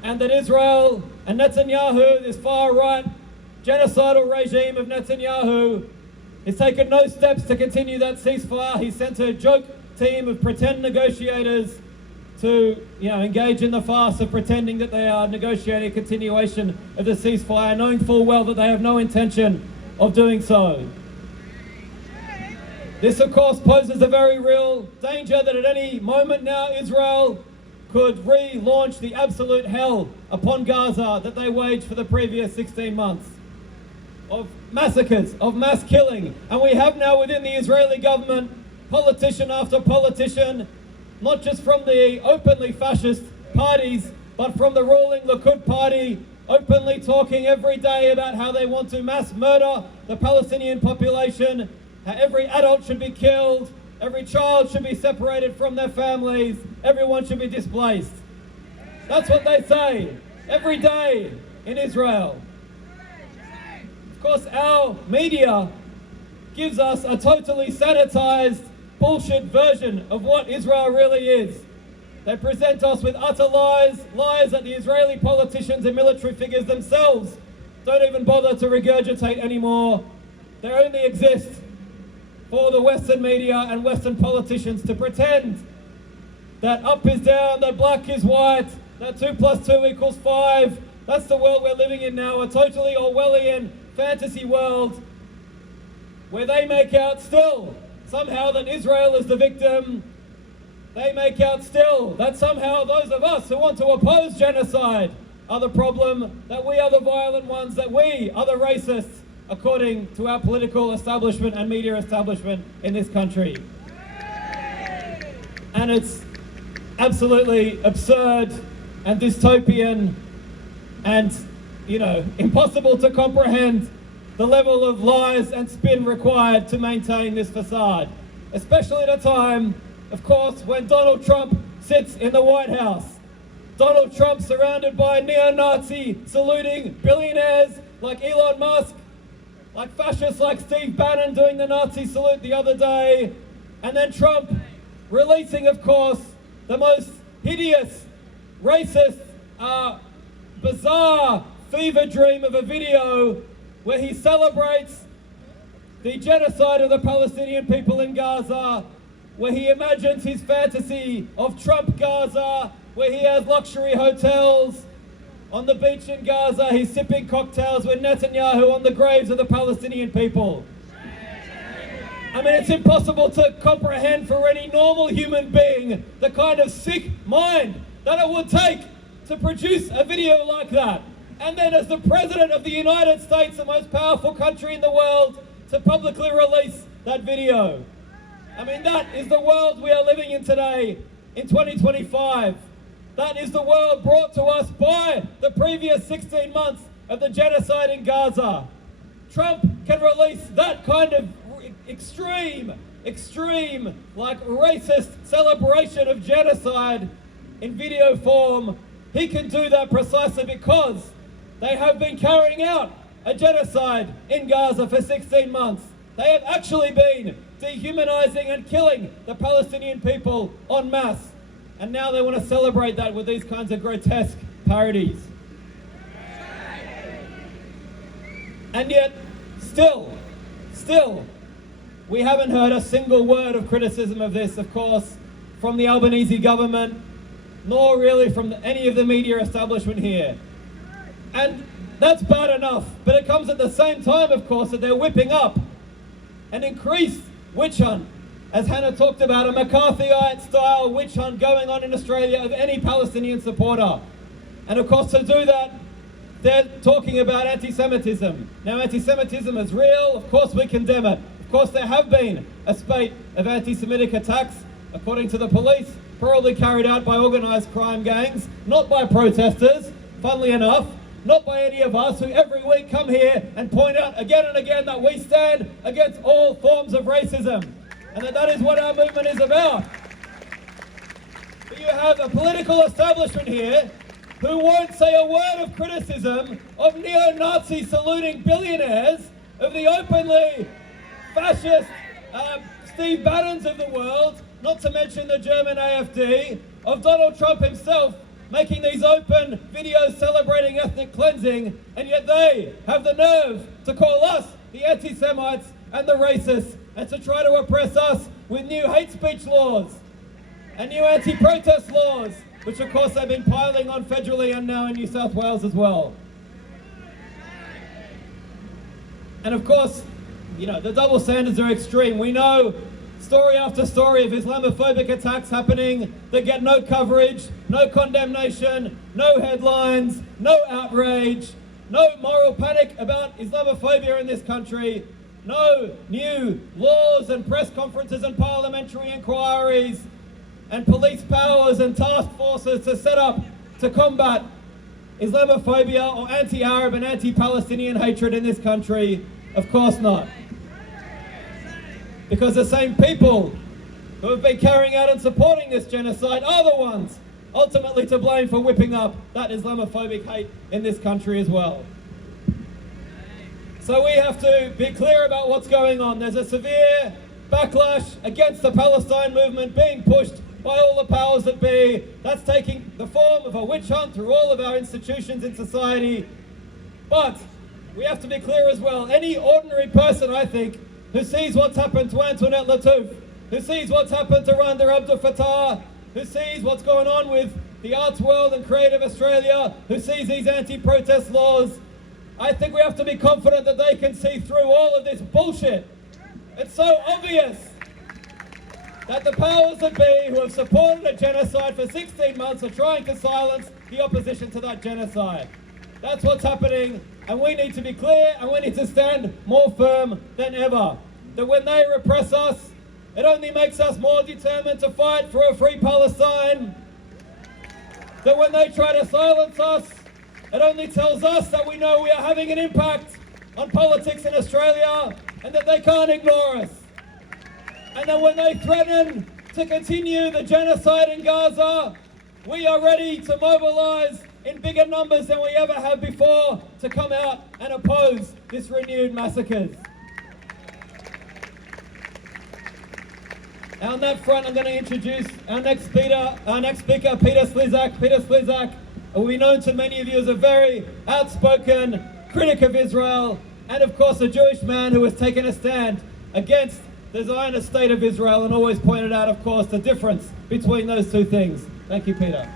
and that Israel and Netanyahu, this far-right genocidal regime of Netanyahu, has taken no steps to continue that ceasefire. He sent a joke team of pretend negotiators to engage in the farce of pretending that they are negotiating a continuation of the ceasefire, knowing full well that they have no intention of doing so. This, of course, poses a very real danger that at any moment now Israel could relaunch the absolute hell upon Gaza that they waged for the previous 16 months of massacres, of mass killing. And we have now within the Israeli government politician after politician, not just from the openly fascist parties, but from the ruling Likud party, openly talking every day about how they want to mass murder the Palestinian population, how every adult should be killed, every child should be separated from their families, everyone should be displaced. That's what they say every day in Israel. Of course, our media gives us a totally sanitized bullshit version of what Israel really is. They present us with utter lies, lies that the Israeli politicians and military figures themselves don't even bother to regurgitate anymore. They only exist for the Western media and Western politicians to pretend that up is down, that black is white, that 2 + 2 = 5. That's the world we're living in now, a totally Orwellian fantasy world where they make out still somehow that Israel is the victim. They make out still that somehow those of us who want to oppose genocide are the problem, that we are the violent ones, that we are the racists, according to our political establishment and media establishment in this country. And it's absolutely absurd and dystopian and, impossible to comprehend the level of lies and spin required to maintain this facade, especially at a time, of course, when Donald Trump sits in the White House. Donald Trump surrounded by neo-Nazi saluting billionaires like Elon Musk, like fascists like Steve Bannon doing the Nazi salute the other day, and then Trump releasing, of course, the most hideous, racist bizarre fever dream of a video where he celebrates the genocide of the Palestinian people in Gaza, where he imagines his fantasy of Trump Gaza, where he has luxury hotels on the beach in Gaza, he's sipping cocktails with Netanyahu on the graves of the Palestinian people. I mean, it's impossible to comprehend for any normal human being the kind of sick mind that it would take to produce a video like that. And then as the President of the United States, the most powerful country in the world, to publicly release that video. I mean, that is the world we are living in today, in 2025. That is the world brought to us by the previous 16 months of the genocide in Gaza. Trump can release that kind of extreme, like racist celebration of genocide in video form. He can do that precisely because they have been carrying out a genocide in Gaza for 16 months. They have actually been dehumanizing and killing the Palestinian people en masse. And now they want to celebrate that with these kinds of grotesque parodies. And yet, still, we haven't heard a single word of criticism of this, of course, from the Albanese government, nor really from any of the media establishment here. And that's bad enough, but it comes at the same time, of course, that they're whipping up an increased witch hunt, as Hannah talked about, a McCarthyite-style witch hunt going on in Australia of any Palestinian supporter. And of course, to do that, they're talking about anti-Semitism. Now, anti-Semitism is real. Of course, we condemn it. Of course, there have been a spate of anti-Semitic attacks, according to the police, probably carried out by organised crime gangs, not by protesters, funnily enough, not by any of us who every week come here and point out again and again that we stand against all forms of racism. And that is what our movement is about. But you have a political establishment here who won't say a word of criticism of neo-Nazi saluting billionaires, of the openly fascist Steve Bannons of the world, not to mention the German AfD, of Donald Trump himself making these open videos celebrating ethnic cleansing, and yet they have the nerve to call us the anti-Semites and the racists, and to try to oppress us with new hate speech laws and new anti-protest laws, which of course they've been piling on federally and now in New South Wales as well. And of course, you know, the double standards are extreme. We know story after story of Islamophobic attacks happening that get no coverage, no condemnation, no headlines, no outrage, no moral panic about Islamophobia in this country, no new laws and press conferences and parliamentary inquiries and police powers and task forces to set up to combat Islamophobia or anti-Arab and anti-Palestinian hatred in this country. Of course not. Because the same people who have been carrying out and supporting this genocide are the ones ultimately to blame for whipping up that Islamophobic hate in this country as well. So we have to be clear about what's going on. There's a severe backlash against the Palestine movement being pushed by all the powers that be. That's taking the form of a witch hunt through all of our institutions in society. But we have to be clear as well. Any ordinary person, I think, who sees what's happened to Antoinette Lattouf, who sees what's happened to Randa Abdel Fattah, who sees what's going on with the arts world and Creative Australia, who sees these anti-protest laws, I think we have to be confident that they can see through all of this bullshit. It's so obvious that the powers that be who have supported a genocide for 16 months are trying to silence the opposition to that genocide. That's what's happening, and we need to be clear and we need to stand more firm than ever. That when they repress us, it only makes us more determined to fight for a free Palestine. That when they try to silence us, it only tells us that we know we are having an impact on politics in Australia and that they can't ignore us. And that when they threaten to continue the genocide in Gaza, we are ready to mobilise in bigger numbers than we ever have before to come out and oppose this renewed massacres. On that front, I'm going to introduce our next speaker, Peter Slezak. Peter Slezak and will be known to many of you as a very outspoken critic of Israel, and of course a Jewish man who has taken a stand against the Zionist state of Israel and always pointed out, of course, the difference between those two things. Thank you, Peter.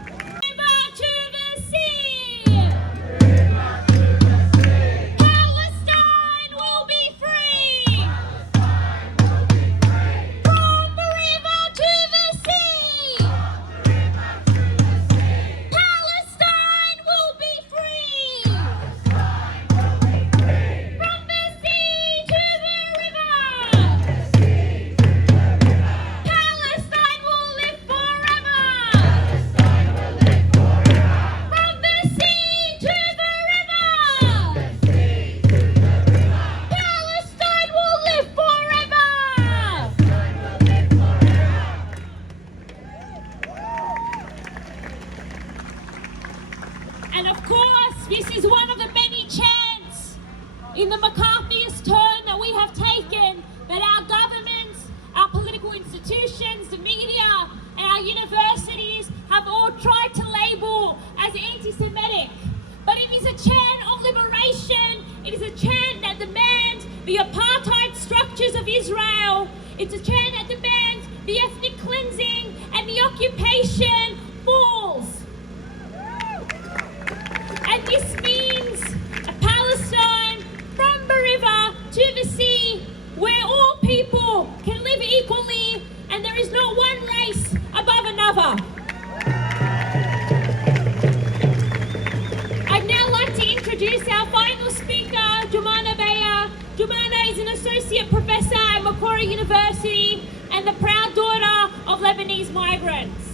And of course, this is one of the many chants in the McCarthyist turn that we have taken, that our governments, our political institutions, the media, and our universities have all tried to label as anti-Semitic. But it is a chant of liberation. It is a chant that demands the apartheid structures of Israel. It's a chant that demands the ethnic cleansing and the occupation falls. And this means a Palestine from the river to the sea, where all people can live equally and there is no one race above another. I'd now like to introduce our final speaker, Jumana Bayeh. Jumana is an associate professor at Macquarie University and the proud daughter of Lebanese migrants.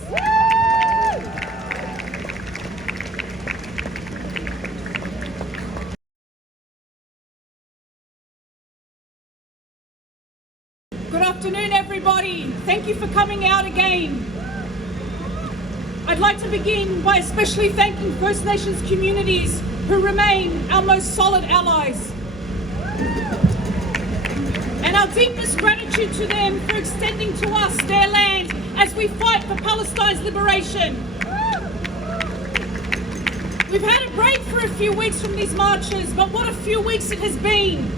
Good afternoon, everybody. Thank you for coming out again. I'd like to begin by especially thanking First Nations communities who remain our most solid allies. And our deepest gratitude to them for extending to us their land as we fight for Palestine's liberation. We've had a break for a few weeks from these marches, but what a few weeks it has been.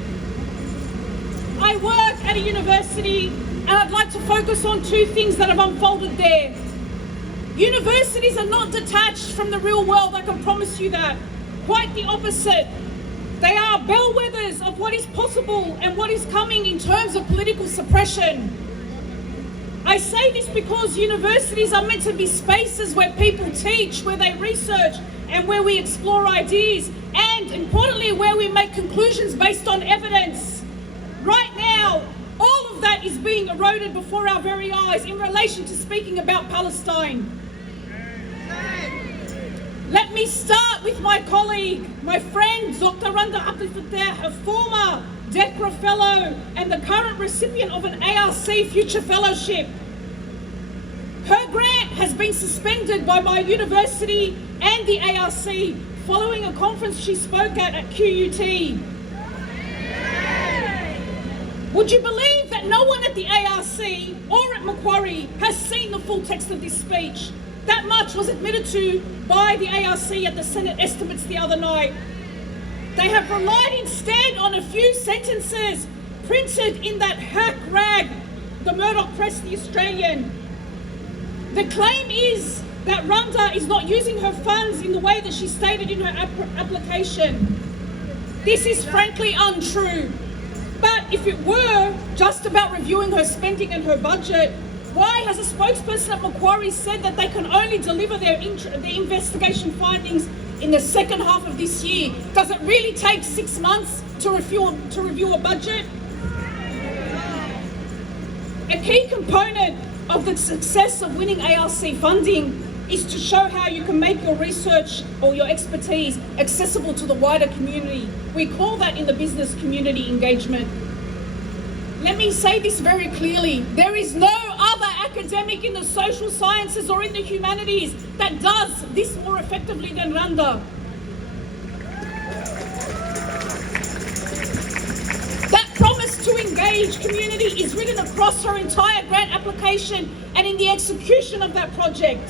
I work at a university and I'd like to focus on two things that have unfolded there. Universities are not detached from the real world, I can promise you that. Quite the opposite. They are bellwethers of what is possible and what is coming in terms of political suppression. I say this because universities are meant to be spaces where people teach, where they research, and where we explore ideas, and importantly, where we make conclusions based on evidence. Right now, all of that is being eroded before our very eyes in relation to speaking about Palestine. Let me start with my colleague, my friend, Dr. Randa Abdel Fattah, a former DECRA Fellow and the current recipient of an ARC Future Fellowship. Her grant has been suspended by my university and the ARC following a conference she spoke at QUT. Would you believe that no one at the ARC or at Macquarie has seen the full text of this speech? That much was admitted to by the ARC at the Senate estimates the other night. They have relied instead on a few sentences printed in that hack rag, the Murdoch Press, the Australian. The claim is that Randa is not using her funds in the way that she stated in her application. This is frankly untrue. But if it were just about reviewing her spending and her budget, why has a spokesperson at Macquarie said that they can only deliver their investigation findings in the second half of this year? Does it really take 6 months to review a budget? A key component of the success of winning ARC funding is to show how you can make your research or your expertise accessible to the wider community. We call that in the business community engagement. Let me say this very clearly. There is no other academic in the social sciences or in the humanities that does this more effectively than Randa. That promise to engage community is written across her entire grant application and in the execution of that project.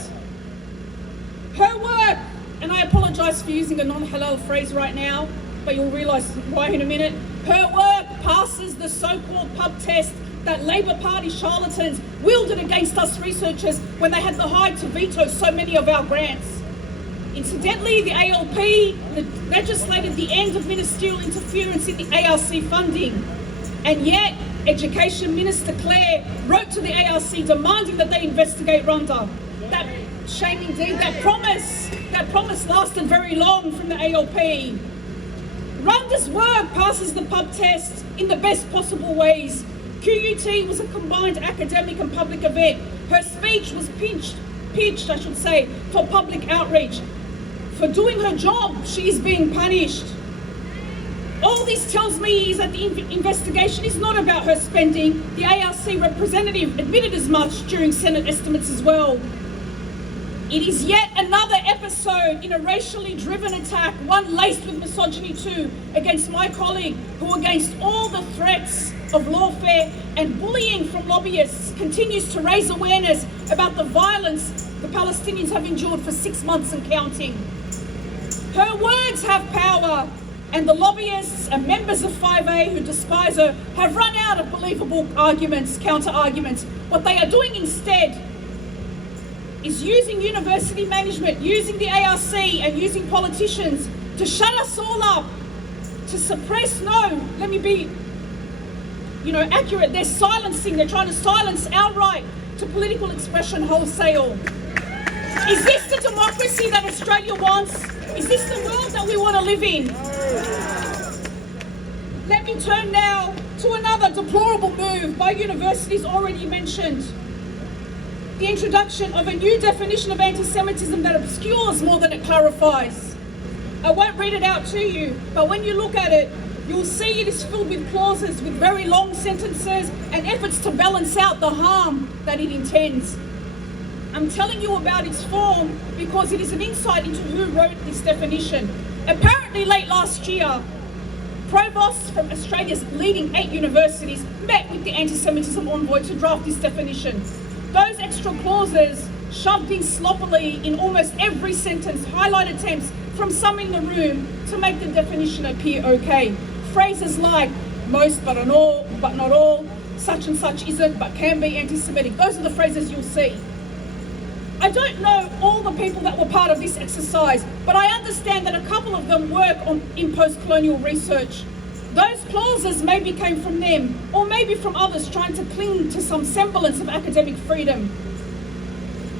Her work and I apologise for using a non-halal phrase right now, but you'll realise why in a minute, her work passes the so-called pub test that Labor Party charlatans wielded against us researchers when they had the Hyde to veto so many of our grants. Incidentally, the ALP legislated the end of ministerial interference in the ARC funding, and yet Education Minister Clare wrote to the ARC demanding that they investigate Runda. That shame indeed, that promise lasted very long from the ALP. Runda's work passes the pub test in the best possible ways. QUT was a combined academic and public event. Her speech was pitched for public outreach. For doing her job, she is being punished. All this tells me is that the investigation is not about her spending. The ARC representative admitted as much during Senate estimates as well. It is yet another episode in a racially driven attack, one laced with misogyny too, against my colleague, who against all the threats of lawfare and bullying from lobbyists continues to raise awareness about the violence the Palestinians have endured for 6 months and counting. Her words have power, and the lobbyists and members of 5A who despise her have run out of believable arguments, counter-arguments. What they are doing instead is using university management, using the ARC and using politicians to shut us all up, to suppress, let me be, accurate. They're trying to silence our right to political expression wholesale. Is this the democracy that Australia wants? Is this the world that we want to live in? Let me turn now to another deplorable move by universities already mentioned. The introduction of a new definition of anti-Semitism that obscures more than it clarifies. I won't read it out to you, but when you look at it, you'll see it is filled with clauses with very long sentences and efforts to balance out the harm that it intends. I'm telling you about its form because it is an insight into who wrote this definition. Apparently late last year, provosts from Australia's leading 8 universities met with the anti-Semitism envoy to draft this definition. Those extra clauses, shoved in sloppily in almost every sentence, highlight attempts from some in the room to make the definition appear okay. Phrases like most but not all, such and such isn't but can be anti-Semitic. Those are the phrases you'll see. I don't know all the people that were part of this exercise, but I understand that a couple of them work in post-colonial research. Those clauses maybe came from them, or maybe from others trying to cling to some semblance of academic freedom.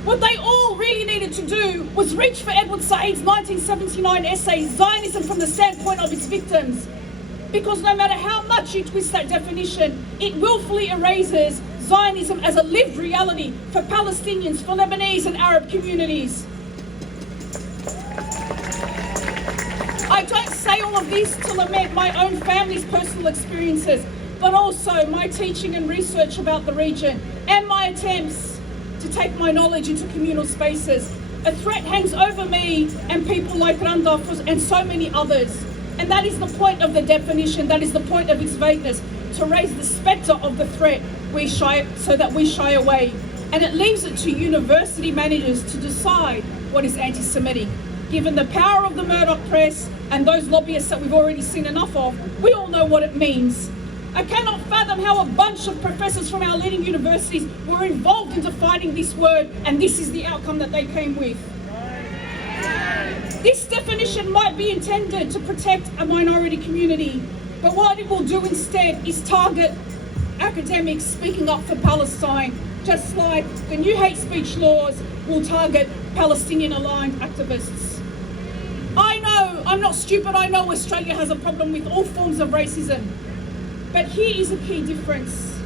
What they all really needed to do was reach for Edward Said's 1979 essay, Zionism from the Standpoint of Its Victims. Because no matter how much you twist that definition, it willfully erases Zionism as a lived reality for Palestinians, for Lebanese and Arab communities. I don't say all of this to lament my own family's personal experiences, but also my teaching and research about the region and my attempts to take my knowledge into communal spaces. A threat hangs over me and people like Randa and so many others. And that is the point of the definition, that is the point of its vagueness, to raise the spectre of the threat so that we shy away. And it leaves it to university managers to decide what is anti-Semitic. Given the power of the Murdoch press and those lobbyists that we've already seen enough of, we all know what it means. I cannot fathom how a bunch of professors from our leading universities were involved in defining this word, and this is the outcome that they came with. This definition might be intended to protect a minority community, but what it will do instead is target academics speaking up for Palestine, just like the new hate speech laws will target Palestinian-aligned activists. I know, I'm not stupid, I know Australia has a problem with all forms of racism, but here is a key difference.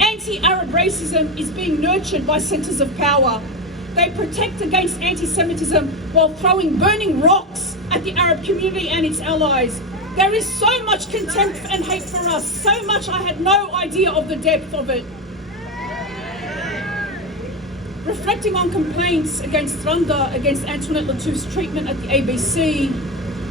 Anti-Arab racism is being nurtured by centres of power. They protect against anti-Semitism while throwing burning rocks at the Arab community and its allies. There is so much contempt and hate for us, so much I had no idea of the depth of it. Reflecting on complaints against Runda, against Antoinette Lattouf's treatment at the ABC,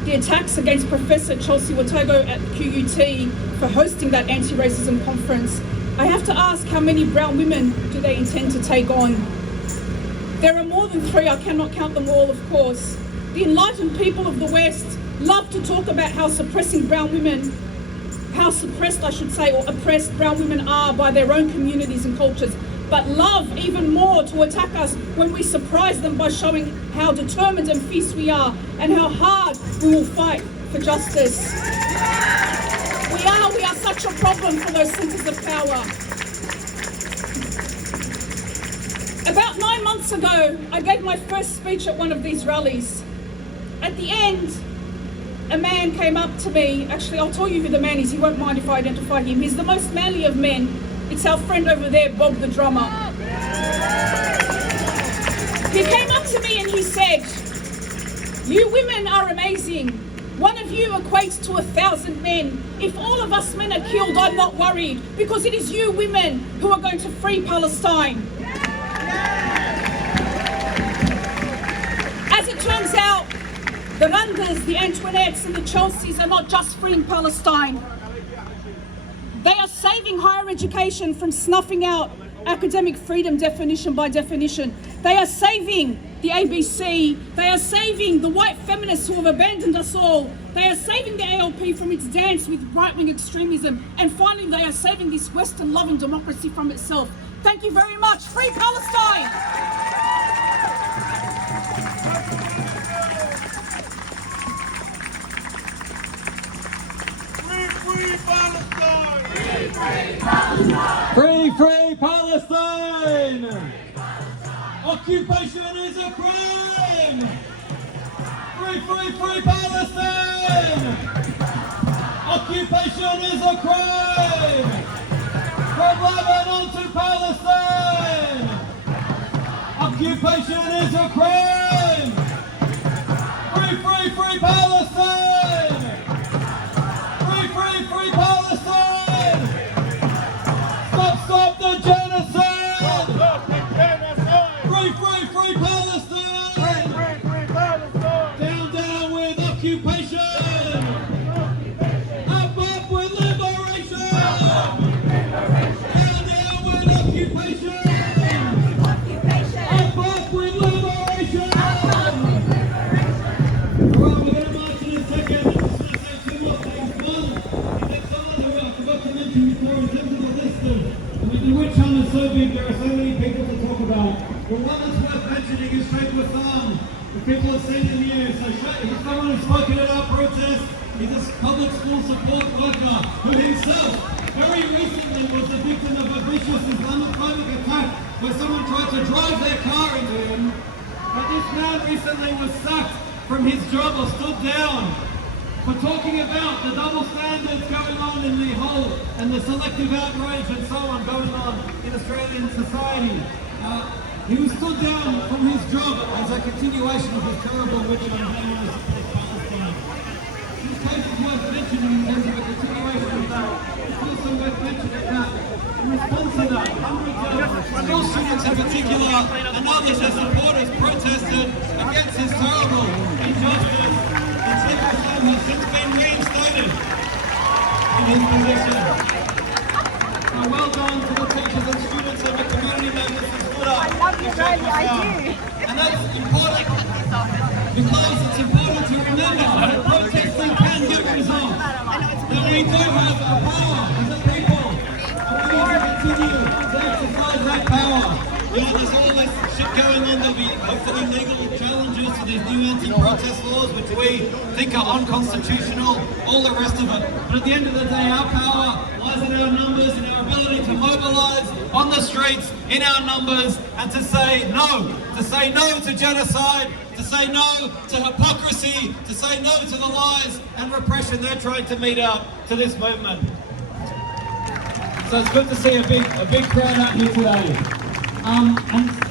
the attacks against Professor Chelsea Watago at QUT for hosting that anti-racism conference, I have to ask, how many brown women do they intend to take on? There are more than 3, I cannot count them all, of course. The enlightened people of the West love to talk about how suppressing brown women, how suppressed I should say, or oppressed brown women are by their own communities and cultures, but love even more to attack us when we surprise them by showing how determined and fierce we are and how hard we will fight for justice. We are such a problem for those centres of power. About 9 months ago, I gave my first speech at one of these rallies. At the end, a man came up to me. Actually, I'll tell you who the man is. He won't mind if I identify him. He's the most manly of men. It's our friend over there, Bob the drummer. He came up to me and he said, "You women are amazing. One of you equates to 1,000 men. If all of us men are killed, I'm not worried, because it is you women who are going to free Palestine." As it turns out, the Randas, the Antoinettes and the Chelseas are not just freeing Palestine. They are saving higher education from snuffing out academic freedom definition by definition. They are saving the ABC. They are saving the white feminists who have abandoned us all. They are saving the ALP from its dance with right-wing extremism. And finally, they are saving this Western-loving democracy from itself. Thank you very much. Free Palestine! Free, free Palestine! Occupation is a crime! Free, free, free Palestine! Occupation is a crime! From Lebanon to Palestine! Occupation is a crime! Free, free, free Palestine! Free, free, free Palestine! Stop the genocide! Free, free, free Palestine! Down with occupation! Up with liberation! Down with occupation! Up with liberation! Alright, we're going to march in a second. I'm just going to say two more things. One, is that someone who I forgot to mention before in terms of the list of the witch hunt is so big, there are so many people to talk about. But one that's worth mentioning is Sheikh Wassam. The people have seen him here. So he's someone who's spoken at our protest. He's a public school support worker who himself very recently was the victim of a vicious Islamophobic attack where someone tried to drive their car into him. But this man recently was sacked from his job or stood down for talking about the double standards going on in the whole and the selective outrage and so on going on in Australian society. He was stood down from his job as a continuation of his terrible witch hunt in Palestine. This case is worth mentioning in terms of a continuation of that. It's also worth mentioning that in response to that, hundreds of school students in particular and others as supporters protested against this terrible injustice. Has since been reinstated in his position. So well done to the teachers and students and the community members who stood up. I love you, Riley, I do. And that's important because it's important to remember that protesting can get results. That we do have a power as a people. And we need to continue to exercise that power. Yeah, there's all this shit going on. There'll be hopefully legal challenges to these new anti-protest laws, which we think are unconstitutional, all the rest of it. But at the end of the day, our power lies in our numbers, in our ability to mobilise on the streets, in our numbers, and to say no to genocide, to say no to hypocrisy, to say no to the lies and repression they're trying to mete out to this movement. So it's good to see a big crowd out here today. And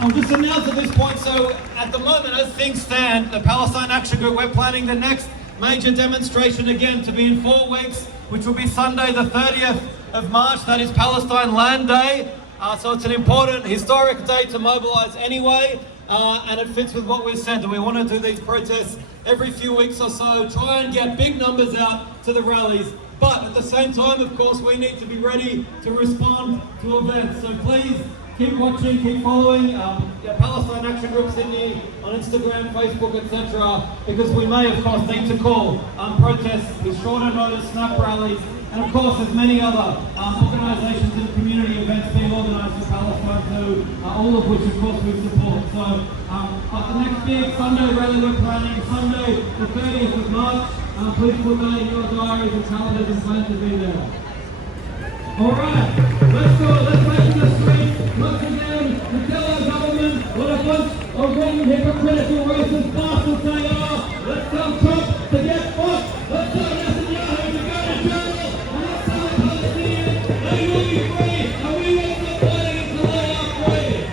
I'll just announce at this point, so at the moment, as things stand, the Palestine Action Group, we're planning the next major demonstration again to be in 4 weeks, which will be Sunday the 30th of March. That is Palestine Land Day. So it's an important historic day to mobilise anyway, and it fits with what we've said, that we want to do these protests every few weeks or so, try and get big numbers out to the rallies. But at the same time, of course, we need to be ready to respond to events. So please keep watching, keep following Palestine Action Group Sydney on Instagram, Facebook, etc. because we may, of course, need to call protests with shorter notice, snap rallies, and of course there's many other organisations and community events being organised for Palestine too, all of which of course we support. So but the next big Sunday rally we're planning, Sunday the 30th of March, please put that in your diaries and calendars and plan to be there. Alright, let's go, let's take to the streets once again and tell our government what a bunch of wrong, hypocritical, racist bastards they are. Let's tell Trump to get fucked. Let's tell Netanyahu to go to jail. And let's tell the Palestinians they will be free and we will stop fighting until they are free.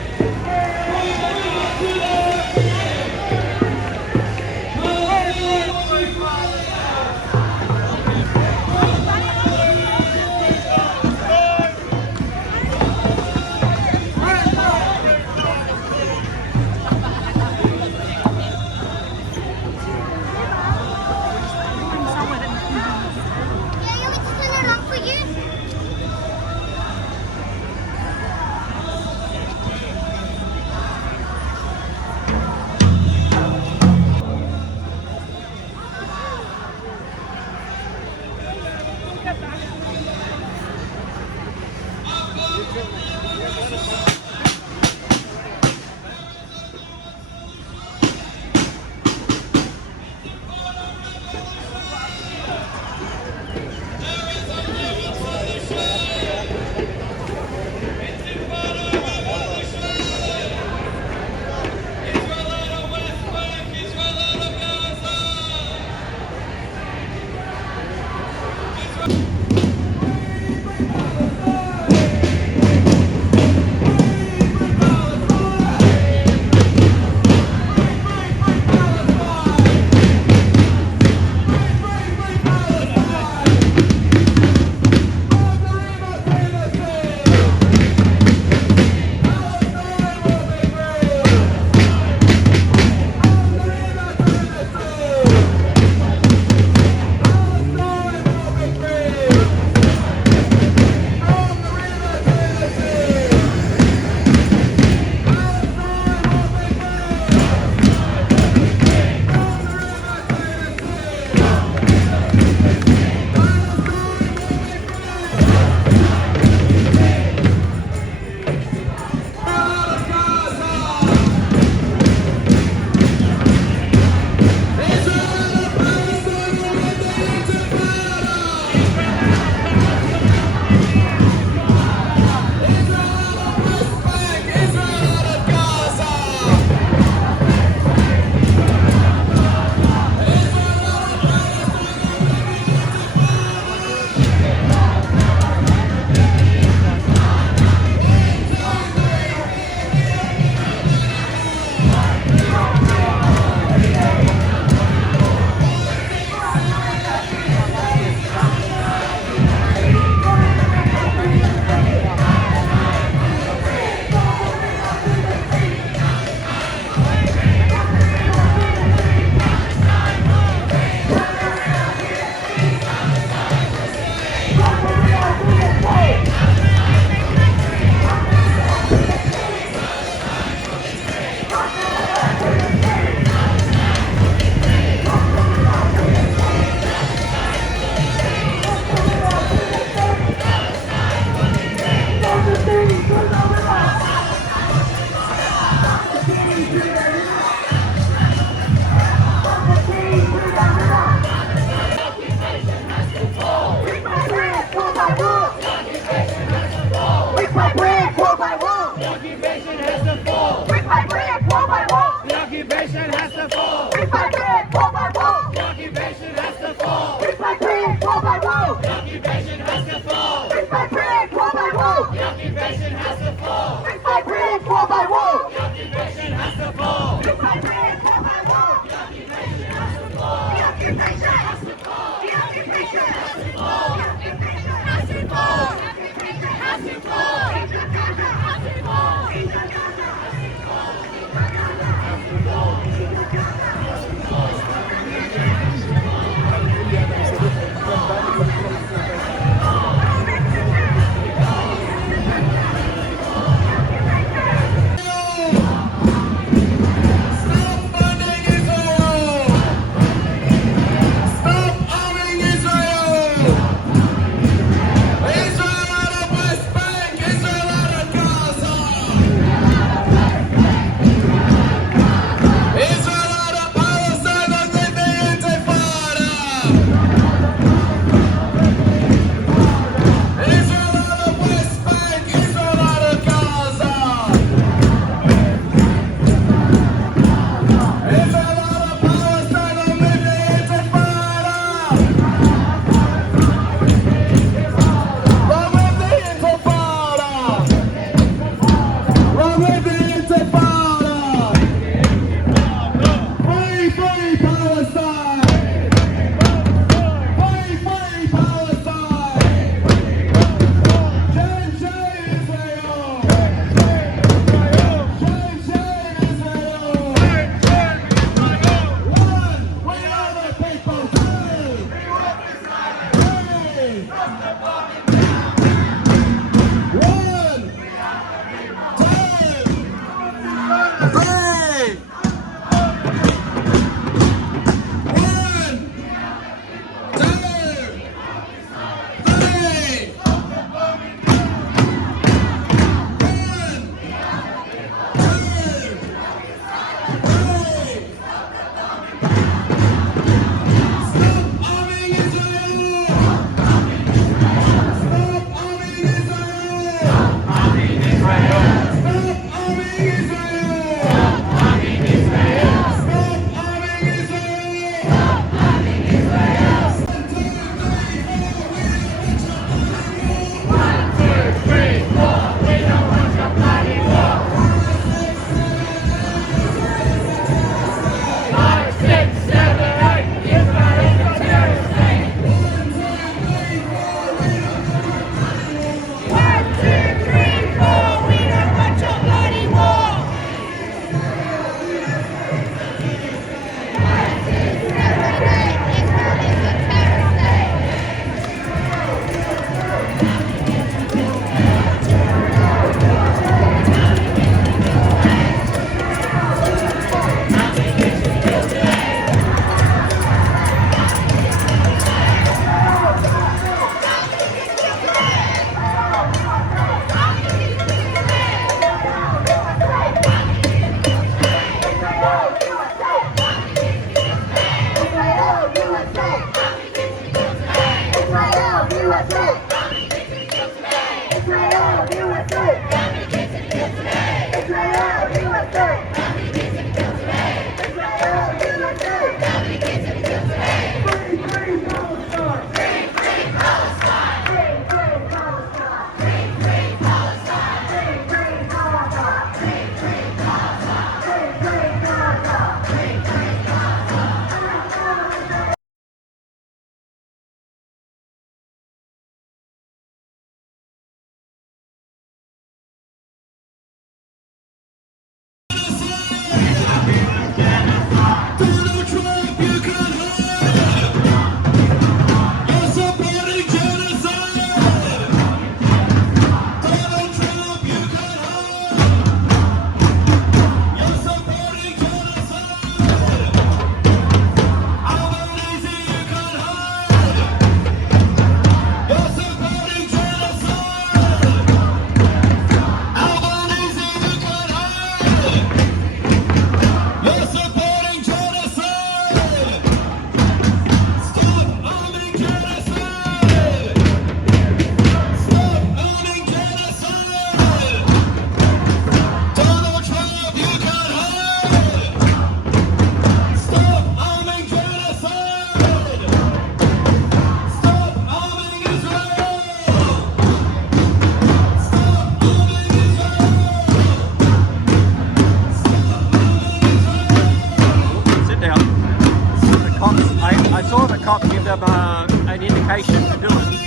top, give them an indication to do it.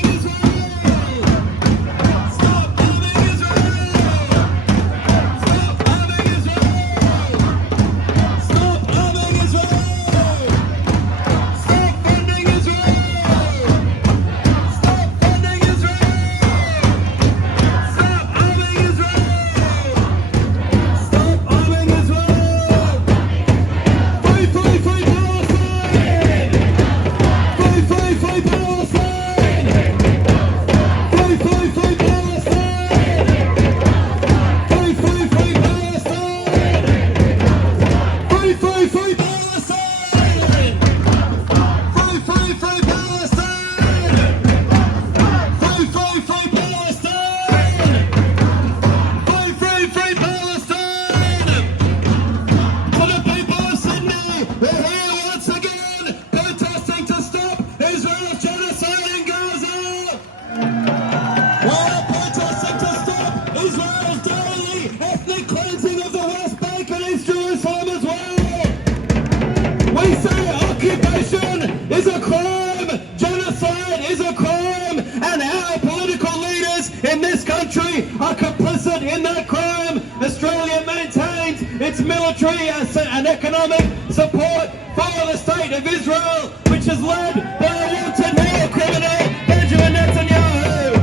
Are complicit in that crime. Australia maintains its military and economic support for the state of Israel, which is led by a wanted war criminal, Benjamin Netanyahu.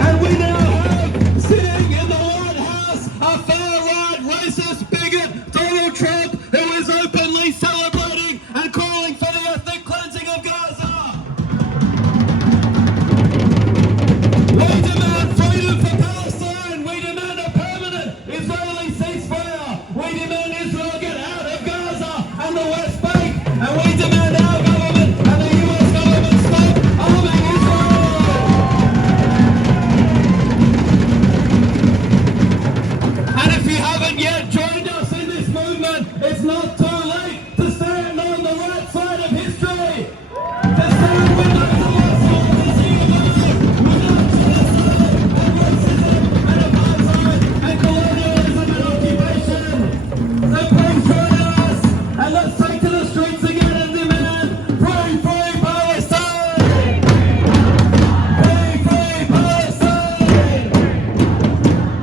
And we now have sitting in the White House a far-right racist bigot, Donald Trump, who is openly celebrating and calling for the ethnic cleansing of Gaza. We demand freedom for Palestine. We demand a permanent Israeli ceasefire. We demand Israel get out of Gaza and the West Bank. And we demand our government and the US government stop arming Israel. And if you haven't yet joined us in this movement, it's not too late to stand on the right side of history. To stand with those of us who want to see a world without genocide and racism and apartheid and colonialism and occupation. So please join us and let's take to the streets again and demand free, free Palestine! Free, free Palestine!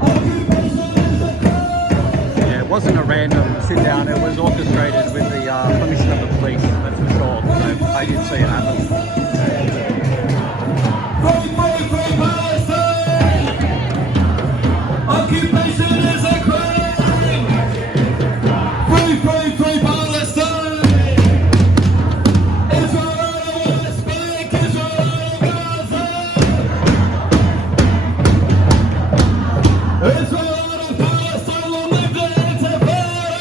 Occupation is a crime! Yeah, it wasn't a random sit down, it was orchestrated with the permission of the police, that's for sure. So I did see it happen. Free, free, free Palestine! Occupation is a crime! Free, free, free Palestine! Israel out of West Bank! Israel out of Gaza! Israel out of Palestine will live the intifada!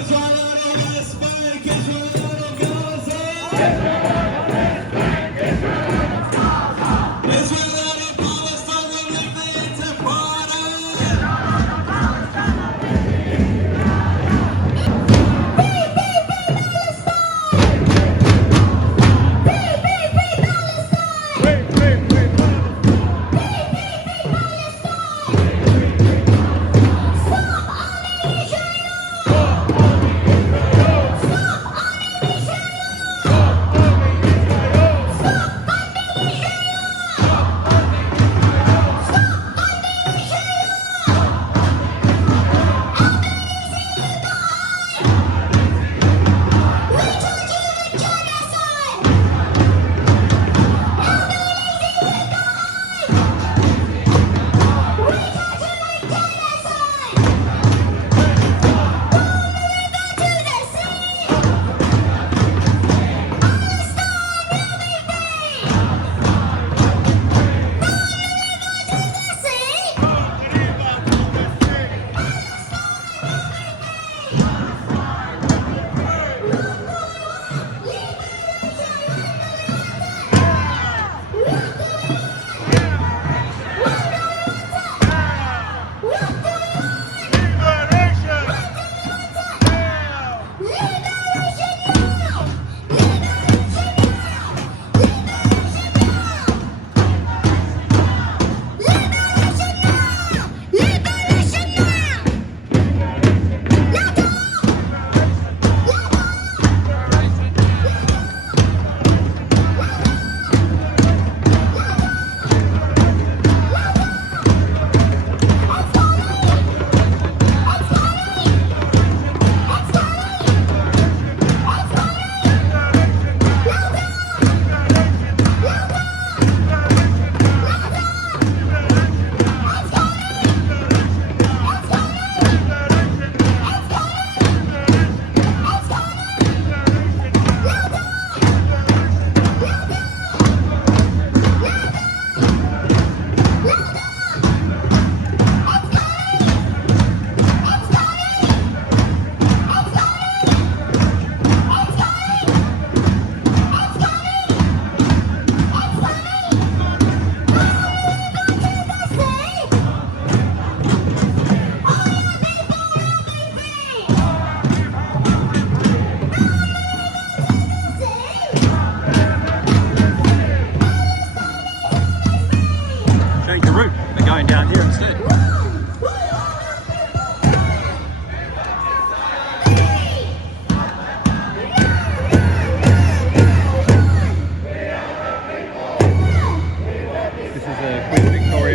Israel out of West Bank! Israel out of Gaza! Israel out of Palestine will live the intifada!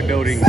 QB building.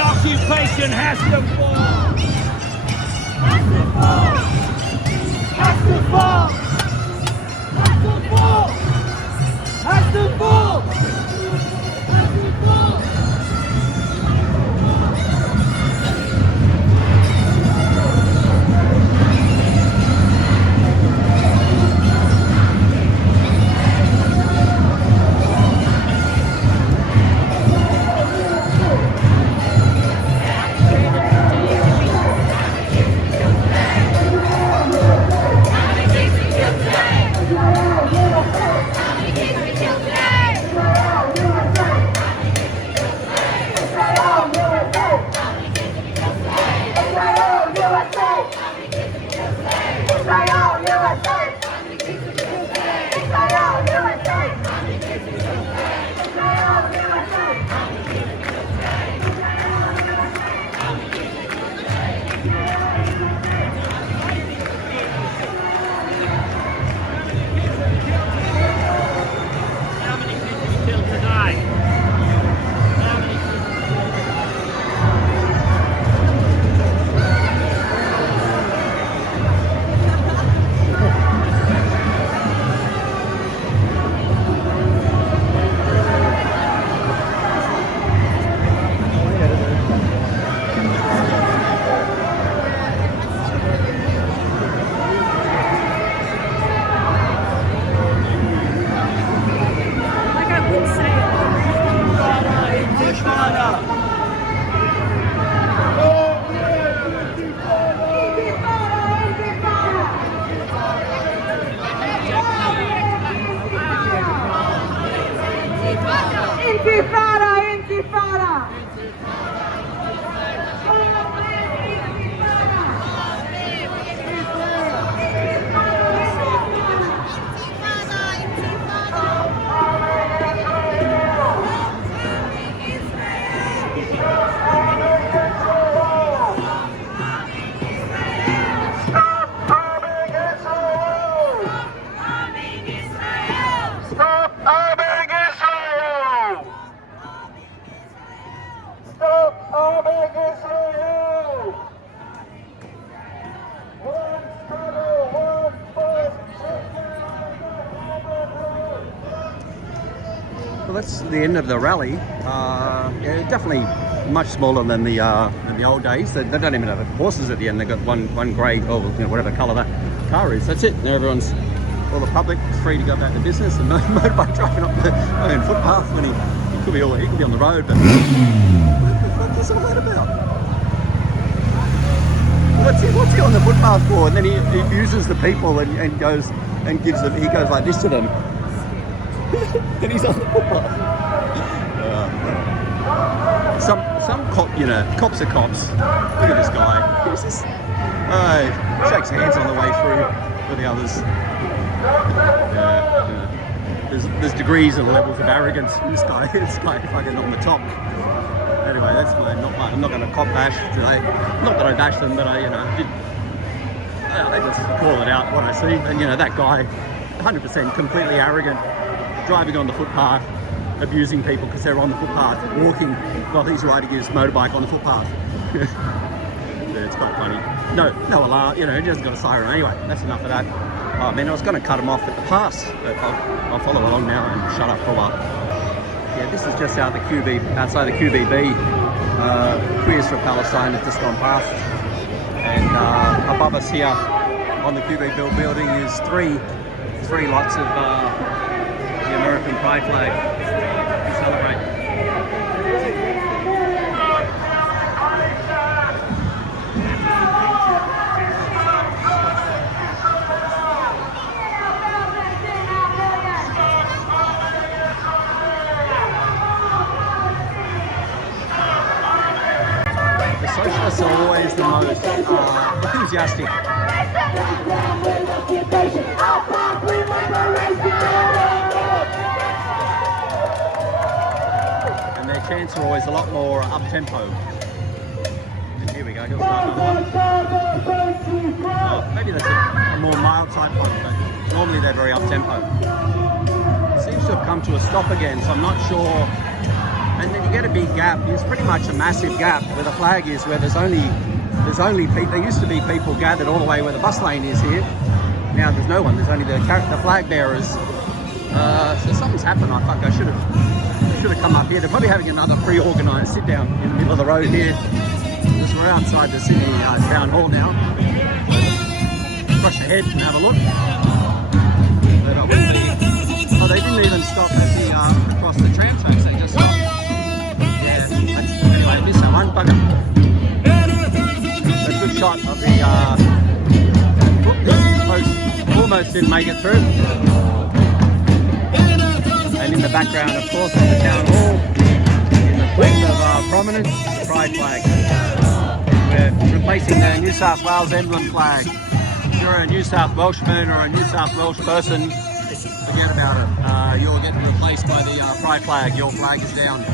Occupation has to fall! Has to fall! Has to fall! Has to fall! Has to fall! Has to fall! Well, that's the end of the rally. Yeah, definitely much smaller than the old days. They don't even have horses at the end. They've got one grey, or whatever colour that car is. That's it. Now all the public is free to go about their business, and no motorbike driving up the own footpath when he could be on the road. But what the fuck is all that about? What's he on the footpath for? And then he abuses the people and goes and gives them. He goes like this to them. And he's on the footpath. Some cop, cops are cops. Look at this guy. He's just shakes hands on the way through with the others. There's degrees and levels of arrogance in this guy. This guy fucking on the top. Anyway, that's I'm not going to cop bash today. Not that I bash them, but I just call it out what I see. And that guy, 100% completely arrogant, driving on the footpath, abusing people because they're on the footpath, walking while he's riding his motorbike on the footpath. Yeah, it's quite funny. No alarm, he hasn't got a siren. Anyway, that's enough of that. Oh man, I was going to cut him off at the pass, but I'll follow along now and shut up for a while. Yeah, this is just outside the QBB. Queers for Palestine has just gone past. And above us here on the QB building is three three lots of the American pride flag to celebrate. The socialists are always the most enthusiastic. And their chants are always a lot more up-tempo. And here we go, he'll start another one. Oh, maybe that's a more mild type one, but normally they're very up-tempo. It seems to have come to a stop again, so I'm not sure. And then you get a big gap. It's pretty much a massive gap where the flag is, where there's only people. There used to be people gathered all the way where the bus lane is here. Now there's no one. There's only the flag bearers. So something's happened. I should have come up here. They're probably having another pre-organised sit down in the middle of the road here. Because we're outside the Sydney town hall now. Rush ahead and have a look. But I wouldn't be. Oh, they didn't even stop at the across the tram tracks. They just stopped. Anyway, I missed that one, bugger. A good shot of the almost didn't make it through. And in the background, of course, of the town hall, in the place of prominence, the pride flag. We're replacing the New South Wales emblem flag. If you're a New South Welshman or a New South Welsh person, forget about it. You're getting replaced by the pride flag. Your flag is down.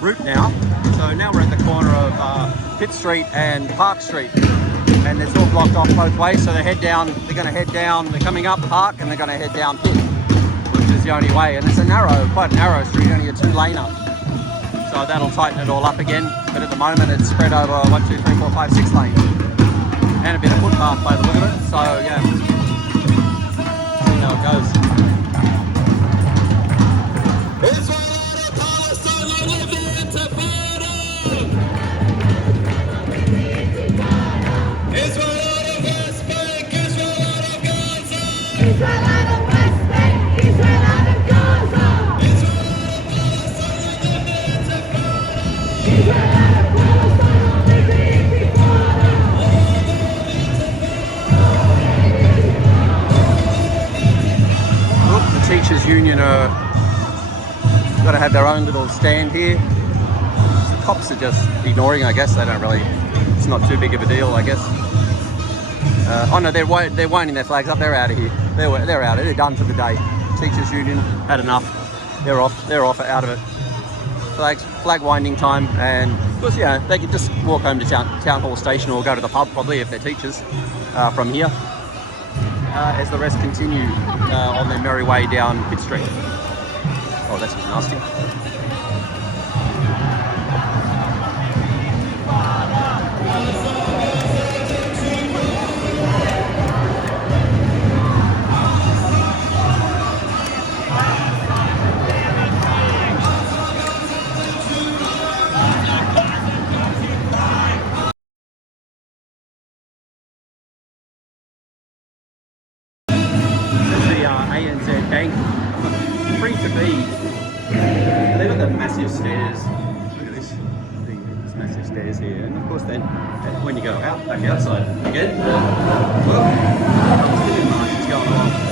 Route now. So now we're at the corner of Pitt Street and Park Street, and it's all blocked off both ways. So they're going to head down, they're coming up Park and they're going to head down Pitt, which is the only way. And it's quite a narrow street, only a 2-laner. So that'll tighten it all up again. But at the moment it's spread over 1, 2, 3, 4, 5, 6 lanes. And a bit of footpath by the look of it. So yeah, see how it goes. Teachers Union are got to have their own little stand here. The cops are just ignoring, I guess. They don't really, it's not too big of a deal, I guess. Oh no, they're winding their flags up. They're out of here. They're out. They're done for the day. Teachers Union had enough. They're off. They're off, out of it. Flag winding time, and of course, yeah, they could just walk home to town hall station or go to the pub probably if they're teachers from here. As the rest continue on their merry way down Pitt Street. Oh, that's nasty. ANZ Bank, free to be. massive stairs here, and of course then when you go out back outside again, well, Palestinian march is going on.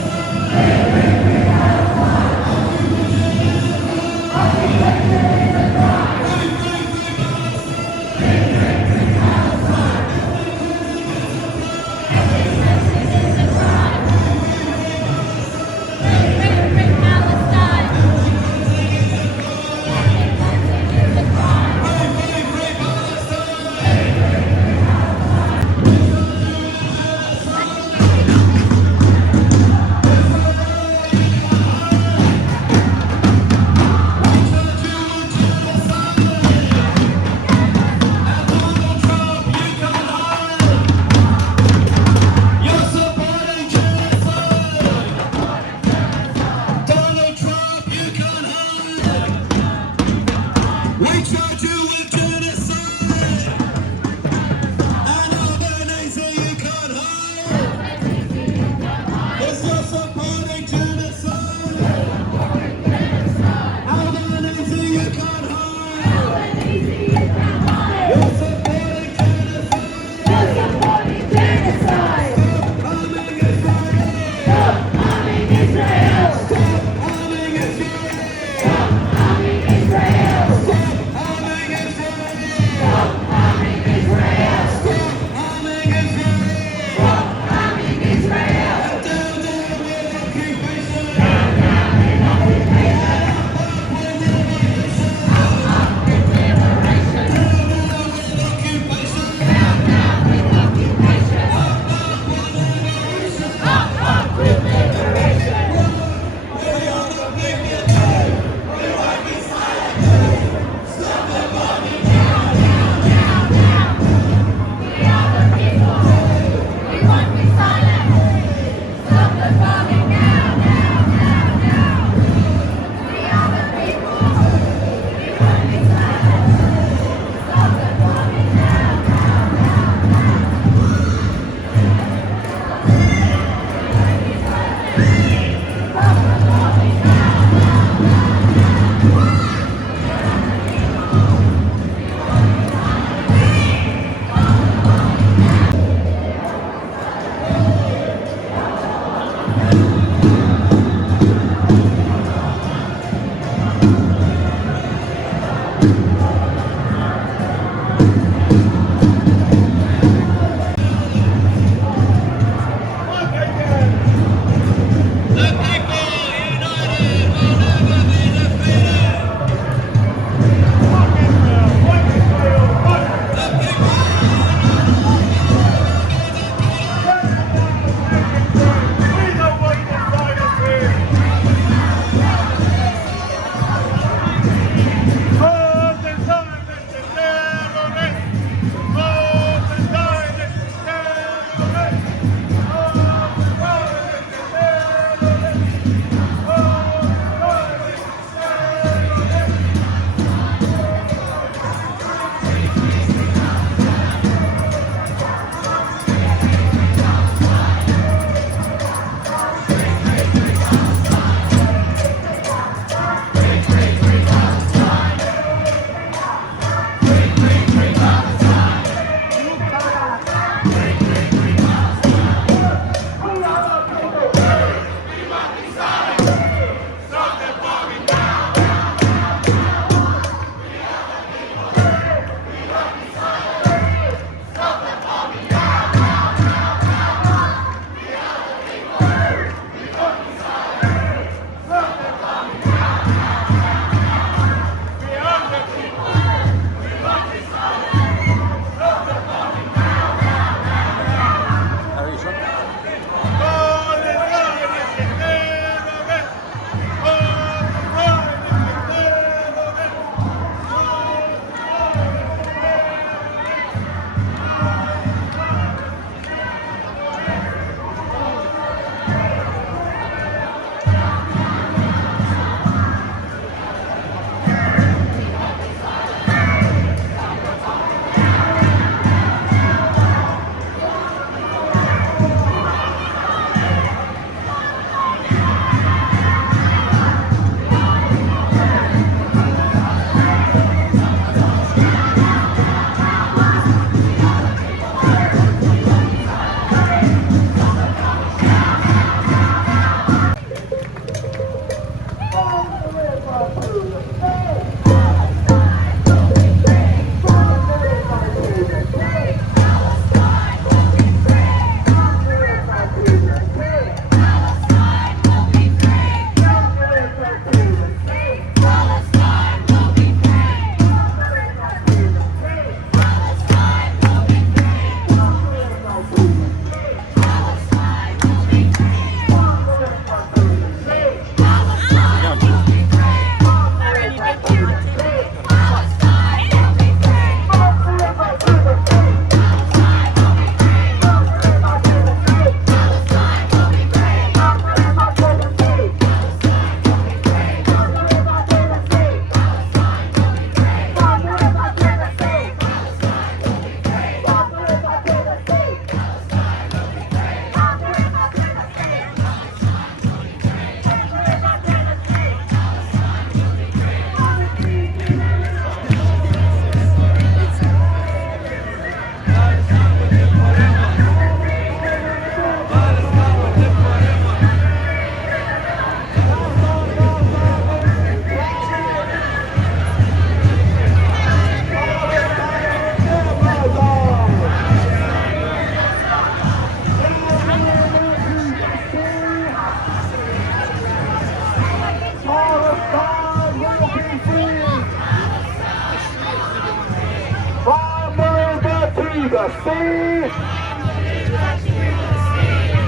the sea.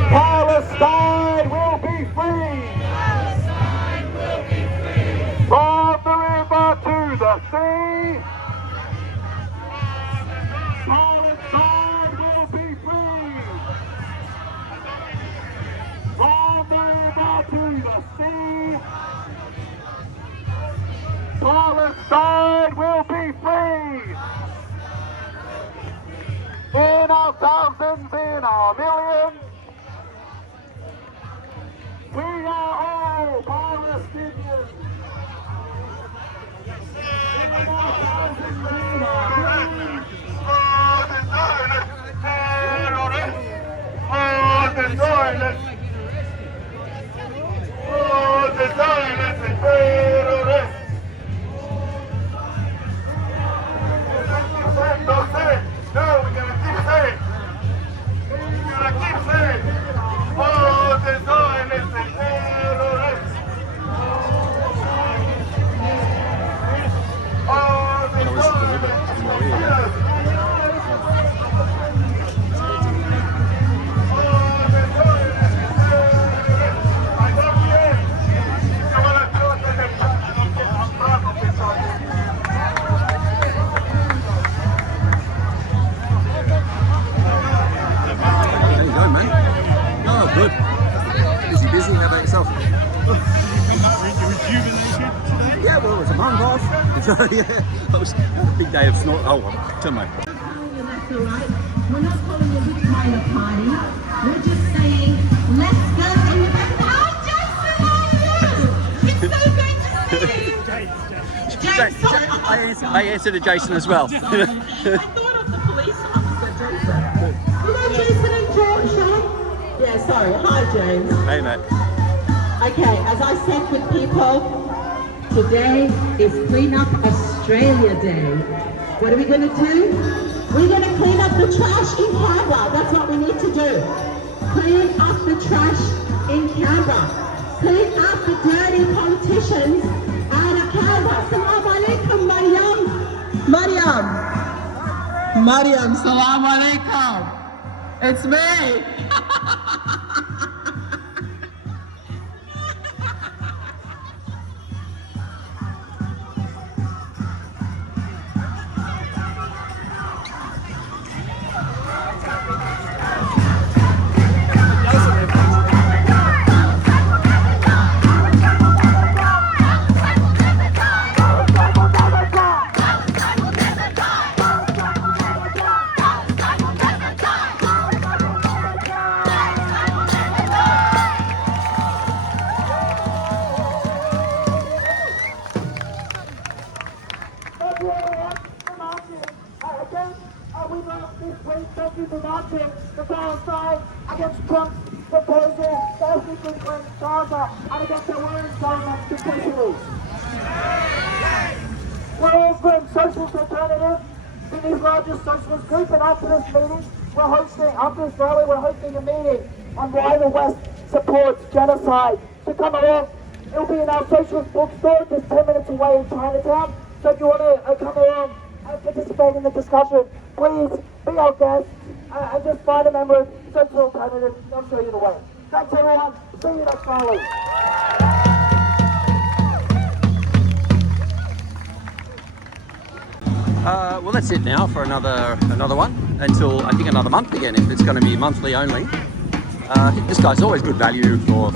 Palestine will be free. From the river to the sea. Palestine will be free. From the river to the sea. Palestine will be free. In our thousands, in our millions, we are all Palestinians. In our thousands, in our millions, no, we're gonna keep saying. We're gonna keep saying. Oh, the Zionists and terrorists. Oh, the Zionists. Good. Busy. How about yourself? Yeah, well, it was a month off. Yeah, it was a big day of snort. Oh, well, turn my. That's all right. We're not calling it a China party. We're just saying, let's go in the back. Oh, Jason, how are you? It's so good to see you. I answered to Jason as well. I thought of the police officer, Jason. You know Jason and Sean? Yeah, sorry. Hi, James. Hey, mate. Okay, as I said with people, today is Clean Up Australia Day. What are we going to do? We're going to clean up the trash in Canberra. That's what we need to do. Clean up the trash in Canberra. Clean up the dirty politicians out of Canberra. Assalamu alaikum, Mariam, salaam alaikum. It's me. Thank you for marching for Palestine against Trump's proposal to ethnically cleanse Gaza and against the Warren government's criticises. We're all from Socialist Alternative, Sydney's largest socialist group, and after this rally, we're hosting a meeting on why the West supports genocide. So come along, it'll be in our socialist bookstore just 10 minutes away in Chinatown. So if you want to come along and participate in the discussion, please be our guest and just find a member of Socialist Alternative. They'll show you the way. Thanks everyone. See you next Friday. Well, that's it now for another one until I think another month again, if it's going to be monthly only. This guy's always good value for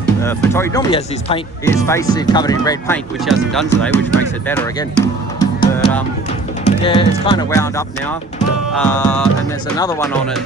Tory. Normally has his face covered in red paint, which he hasn't done today, which makes it better again. But yeah, it's kind of wound up now, and there's another one on it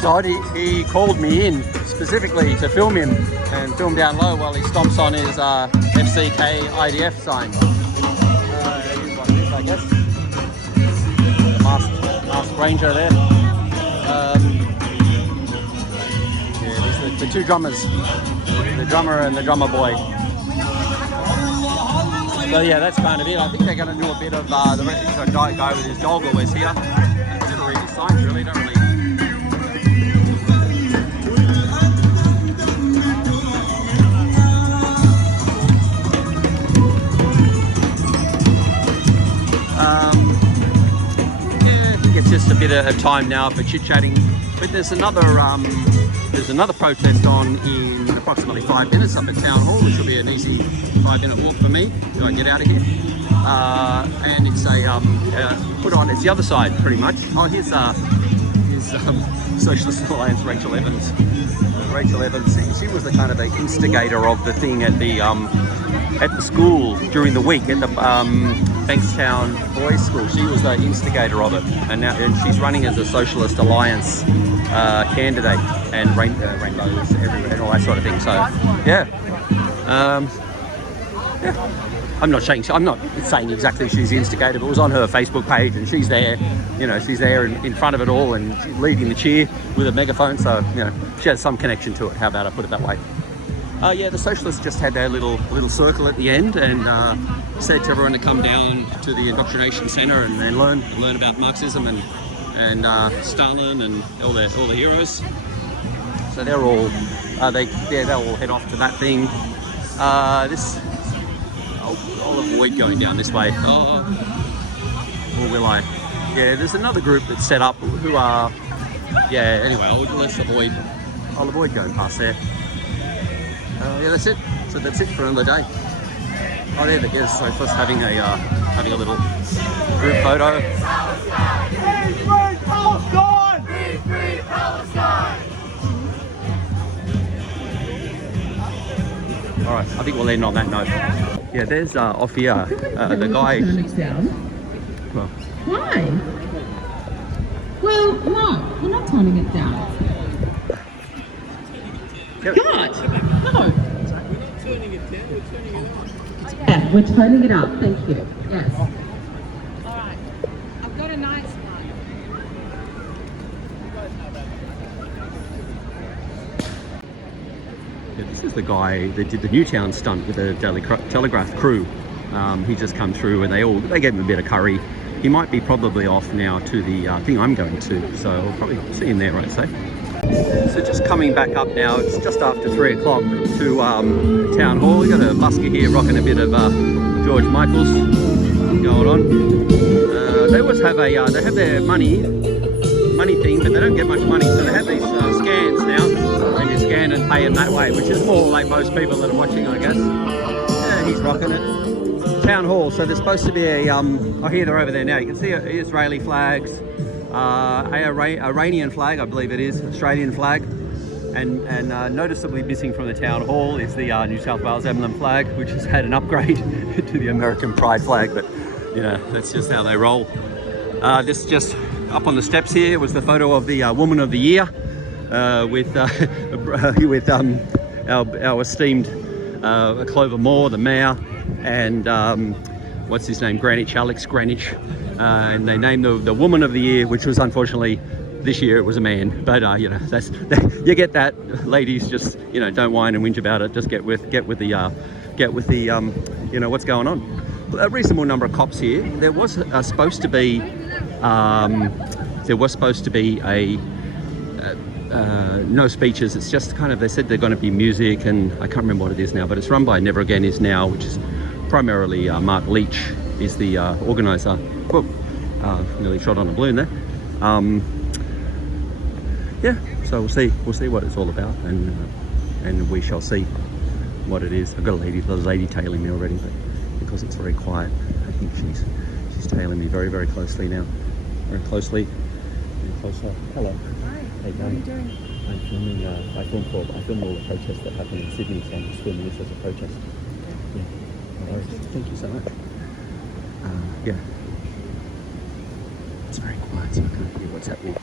was odd. He called me in specifically to film him and film down low while he stomps on his FCK IDF sign. It is what it is, I guess. Masked Ranger there. Yeah, these are the two drummers. The drummer and the drummer boy. So yeah, that's kind of it. I think they're going to do a bit of the guy with his dog always here. Didn't read his signs really, don't really. Yeah, I think it's just a bit of time now for chit-chatting. But there's another protest on in approximately 5 minutes up at Town Hall, which will be an easy 5-minute walk for me till I get out of here. And it's put on, it's the other side pretty much. Oh, here's Socialist Alliance, Rachel Evans. Rachel Evans, she was the kind of the instigator of the thing at the school during the week, at the Bankstown Boys School. She was the instigator of it, and she's running as a Socialist Alliance candidate, and rainbows everywhere and all that sort of thing. So yeah, yeah. I'm not saying exactly she's the instigator, but it was on her Facebook page, and she's there, you know, she's there in front of it all, and she's leading the cheer with a megaphone. So you know, she has some connection to it. How about I put it that way? Yeah, the Socialists just had their little circle at the end, and said to everyone to come down to the indoctrination centre and learn about Marxism and Stalin and all the heroes. So they're all they'll all head off to that thing. I'll avoid going down this way. Or will I? Yeah, there's another group that's set up who are. Yeah. Anyway, I'll avoid going past there. Yeah, that's it. So that's it for another day. Oh, there they go. So first having a little group photo. Free Palestine! Free Palestine! All right, I think we'll end on that note. Yeah, there's off here the guy. Well, Why? Well, no, we're not toning it down. Yep. God, no. We're not turning it down, we're turning it up. Yeah, we're toning it up. Thank you. Yes. All right. I've got a nice one. Yeah, this is the guy that did the Newtown stunt with the Daily Telegraph crew. He just come through, and they gave him a bit of curry. He might be probably off now to the thing I'm going to, so I'll probably see him there, I'd say. So just coming back up now, it's just after 3 o'clock to Town Hall. We've got a busker here rocking a bit of George Michael's going on. They always have they have their money thing, but they don't get much money, so they have these scans now, and you scan and pay them that way, which is more like most people that are watching, I guess. Yeah, he's rocking it. Town Hall, so there's supposed to be oh, here they're over there now. You can see Israeli flags, Iranian flag, I believe it is, Australian flag, and noticeably missing from the Town Hall is the New South Wales emblem flag, which has had an upgrade to the American pride flag, but you know, that's just how they roll. This just up on the steps here was the photo of the Woman of the Year with our esteemed Clover Moore, the mayor, and what's his name, Alex Greenwich, and they named the Woman of the Year, which was unfortunately this year it was a man. But you know, you get that, ladies. Just, you know, don't whine and whinge about it. Just get with the you know, what's going on. A reasonable number of cops here. There was supposed to be no speeches. It's just kind of, they said they're going to be music, and I can't remember what it is now, but it's run by Never Again Is Now, which is primarily Mark Leach is the organizer. Whoa, nearly shot on a balloon there. Yeah, so we'll see what it's all about, and we shall see what it is. I've got a lady tailing me already, but because it's very quiet, I think she's tailing me very, very closely now. Very closely. And closer. Hello. Hi. How you doing? I'm filming. I filmed all the protests that happened in Sydney, so I'm just filming this as a protest. Yeah. No worries. Thank you so much. Yeah. It's very quiet, so I can't hear what's happening.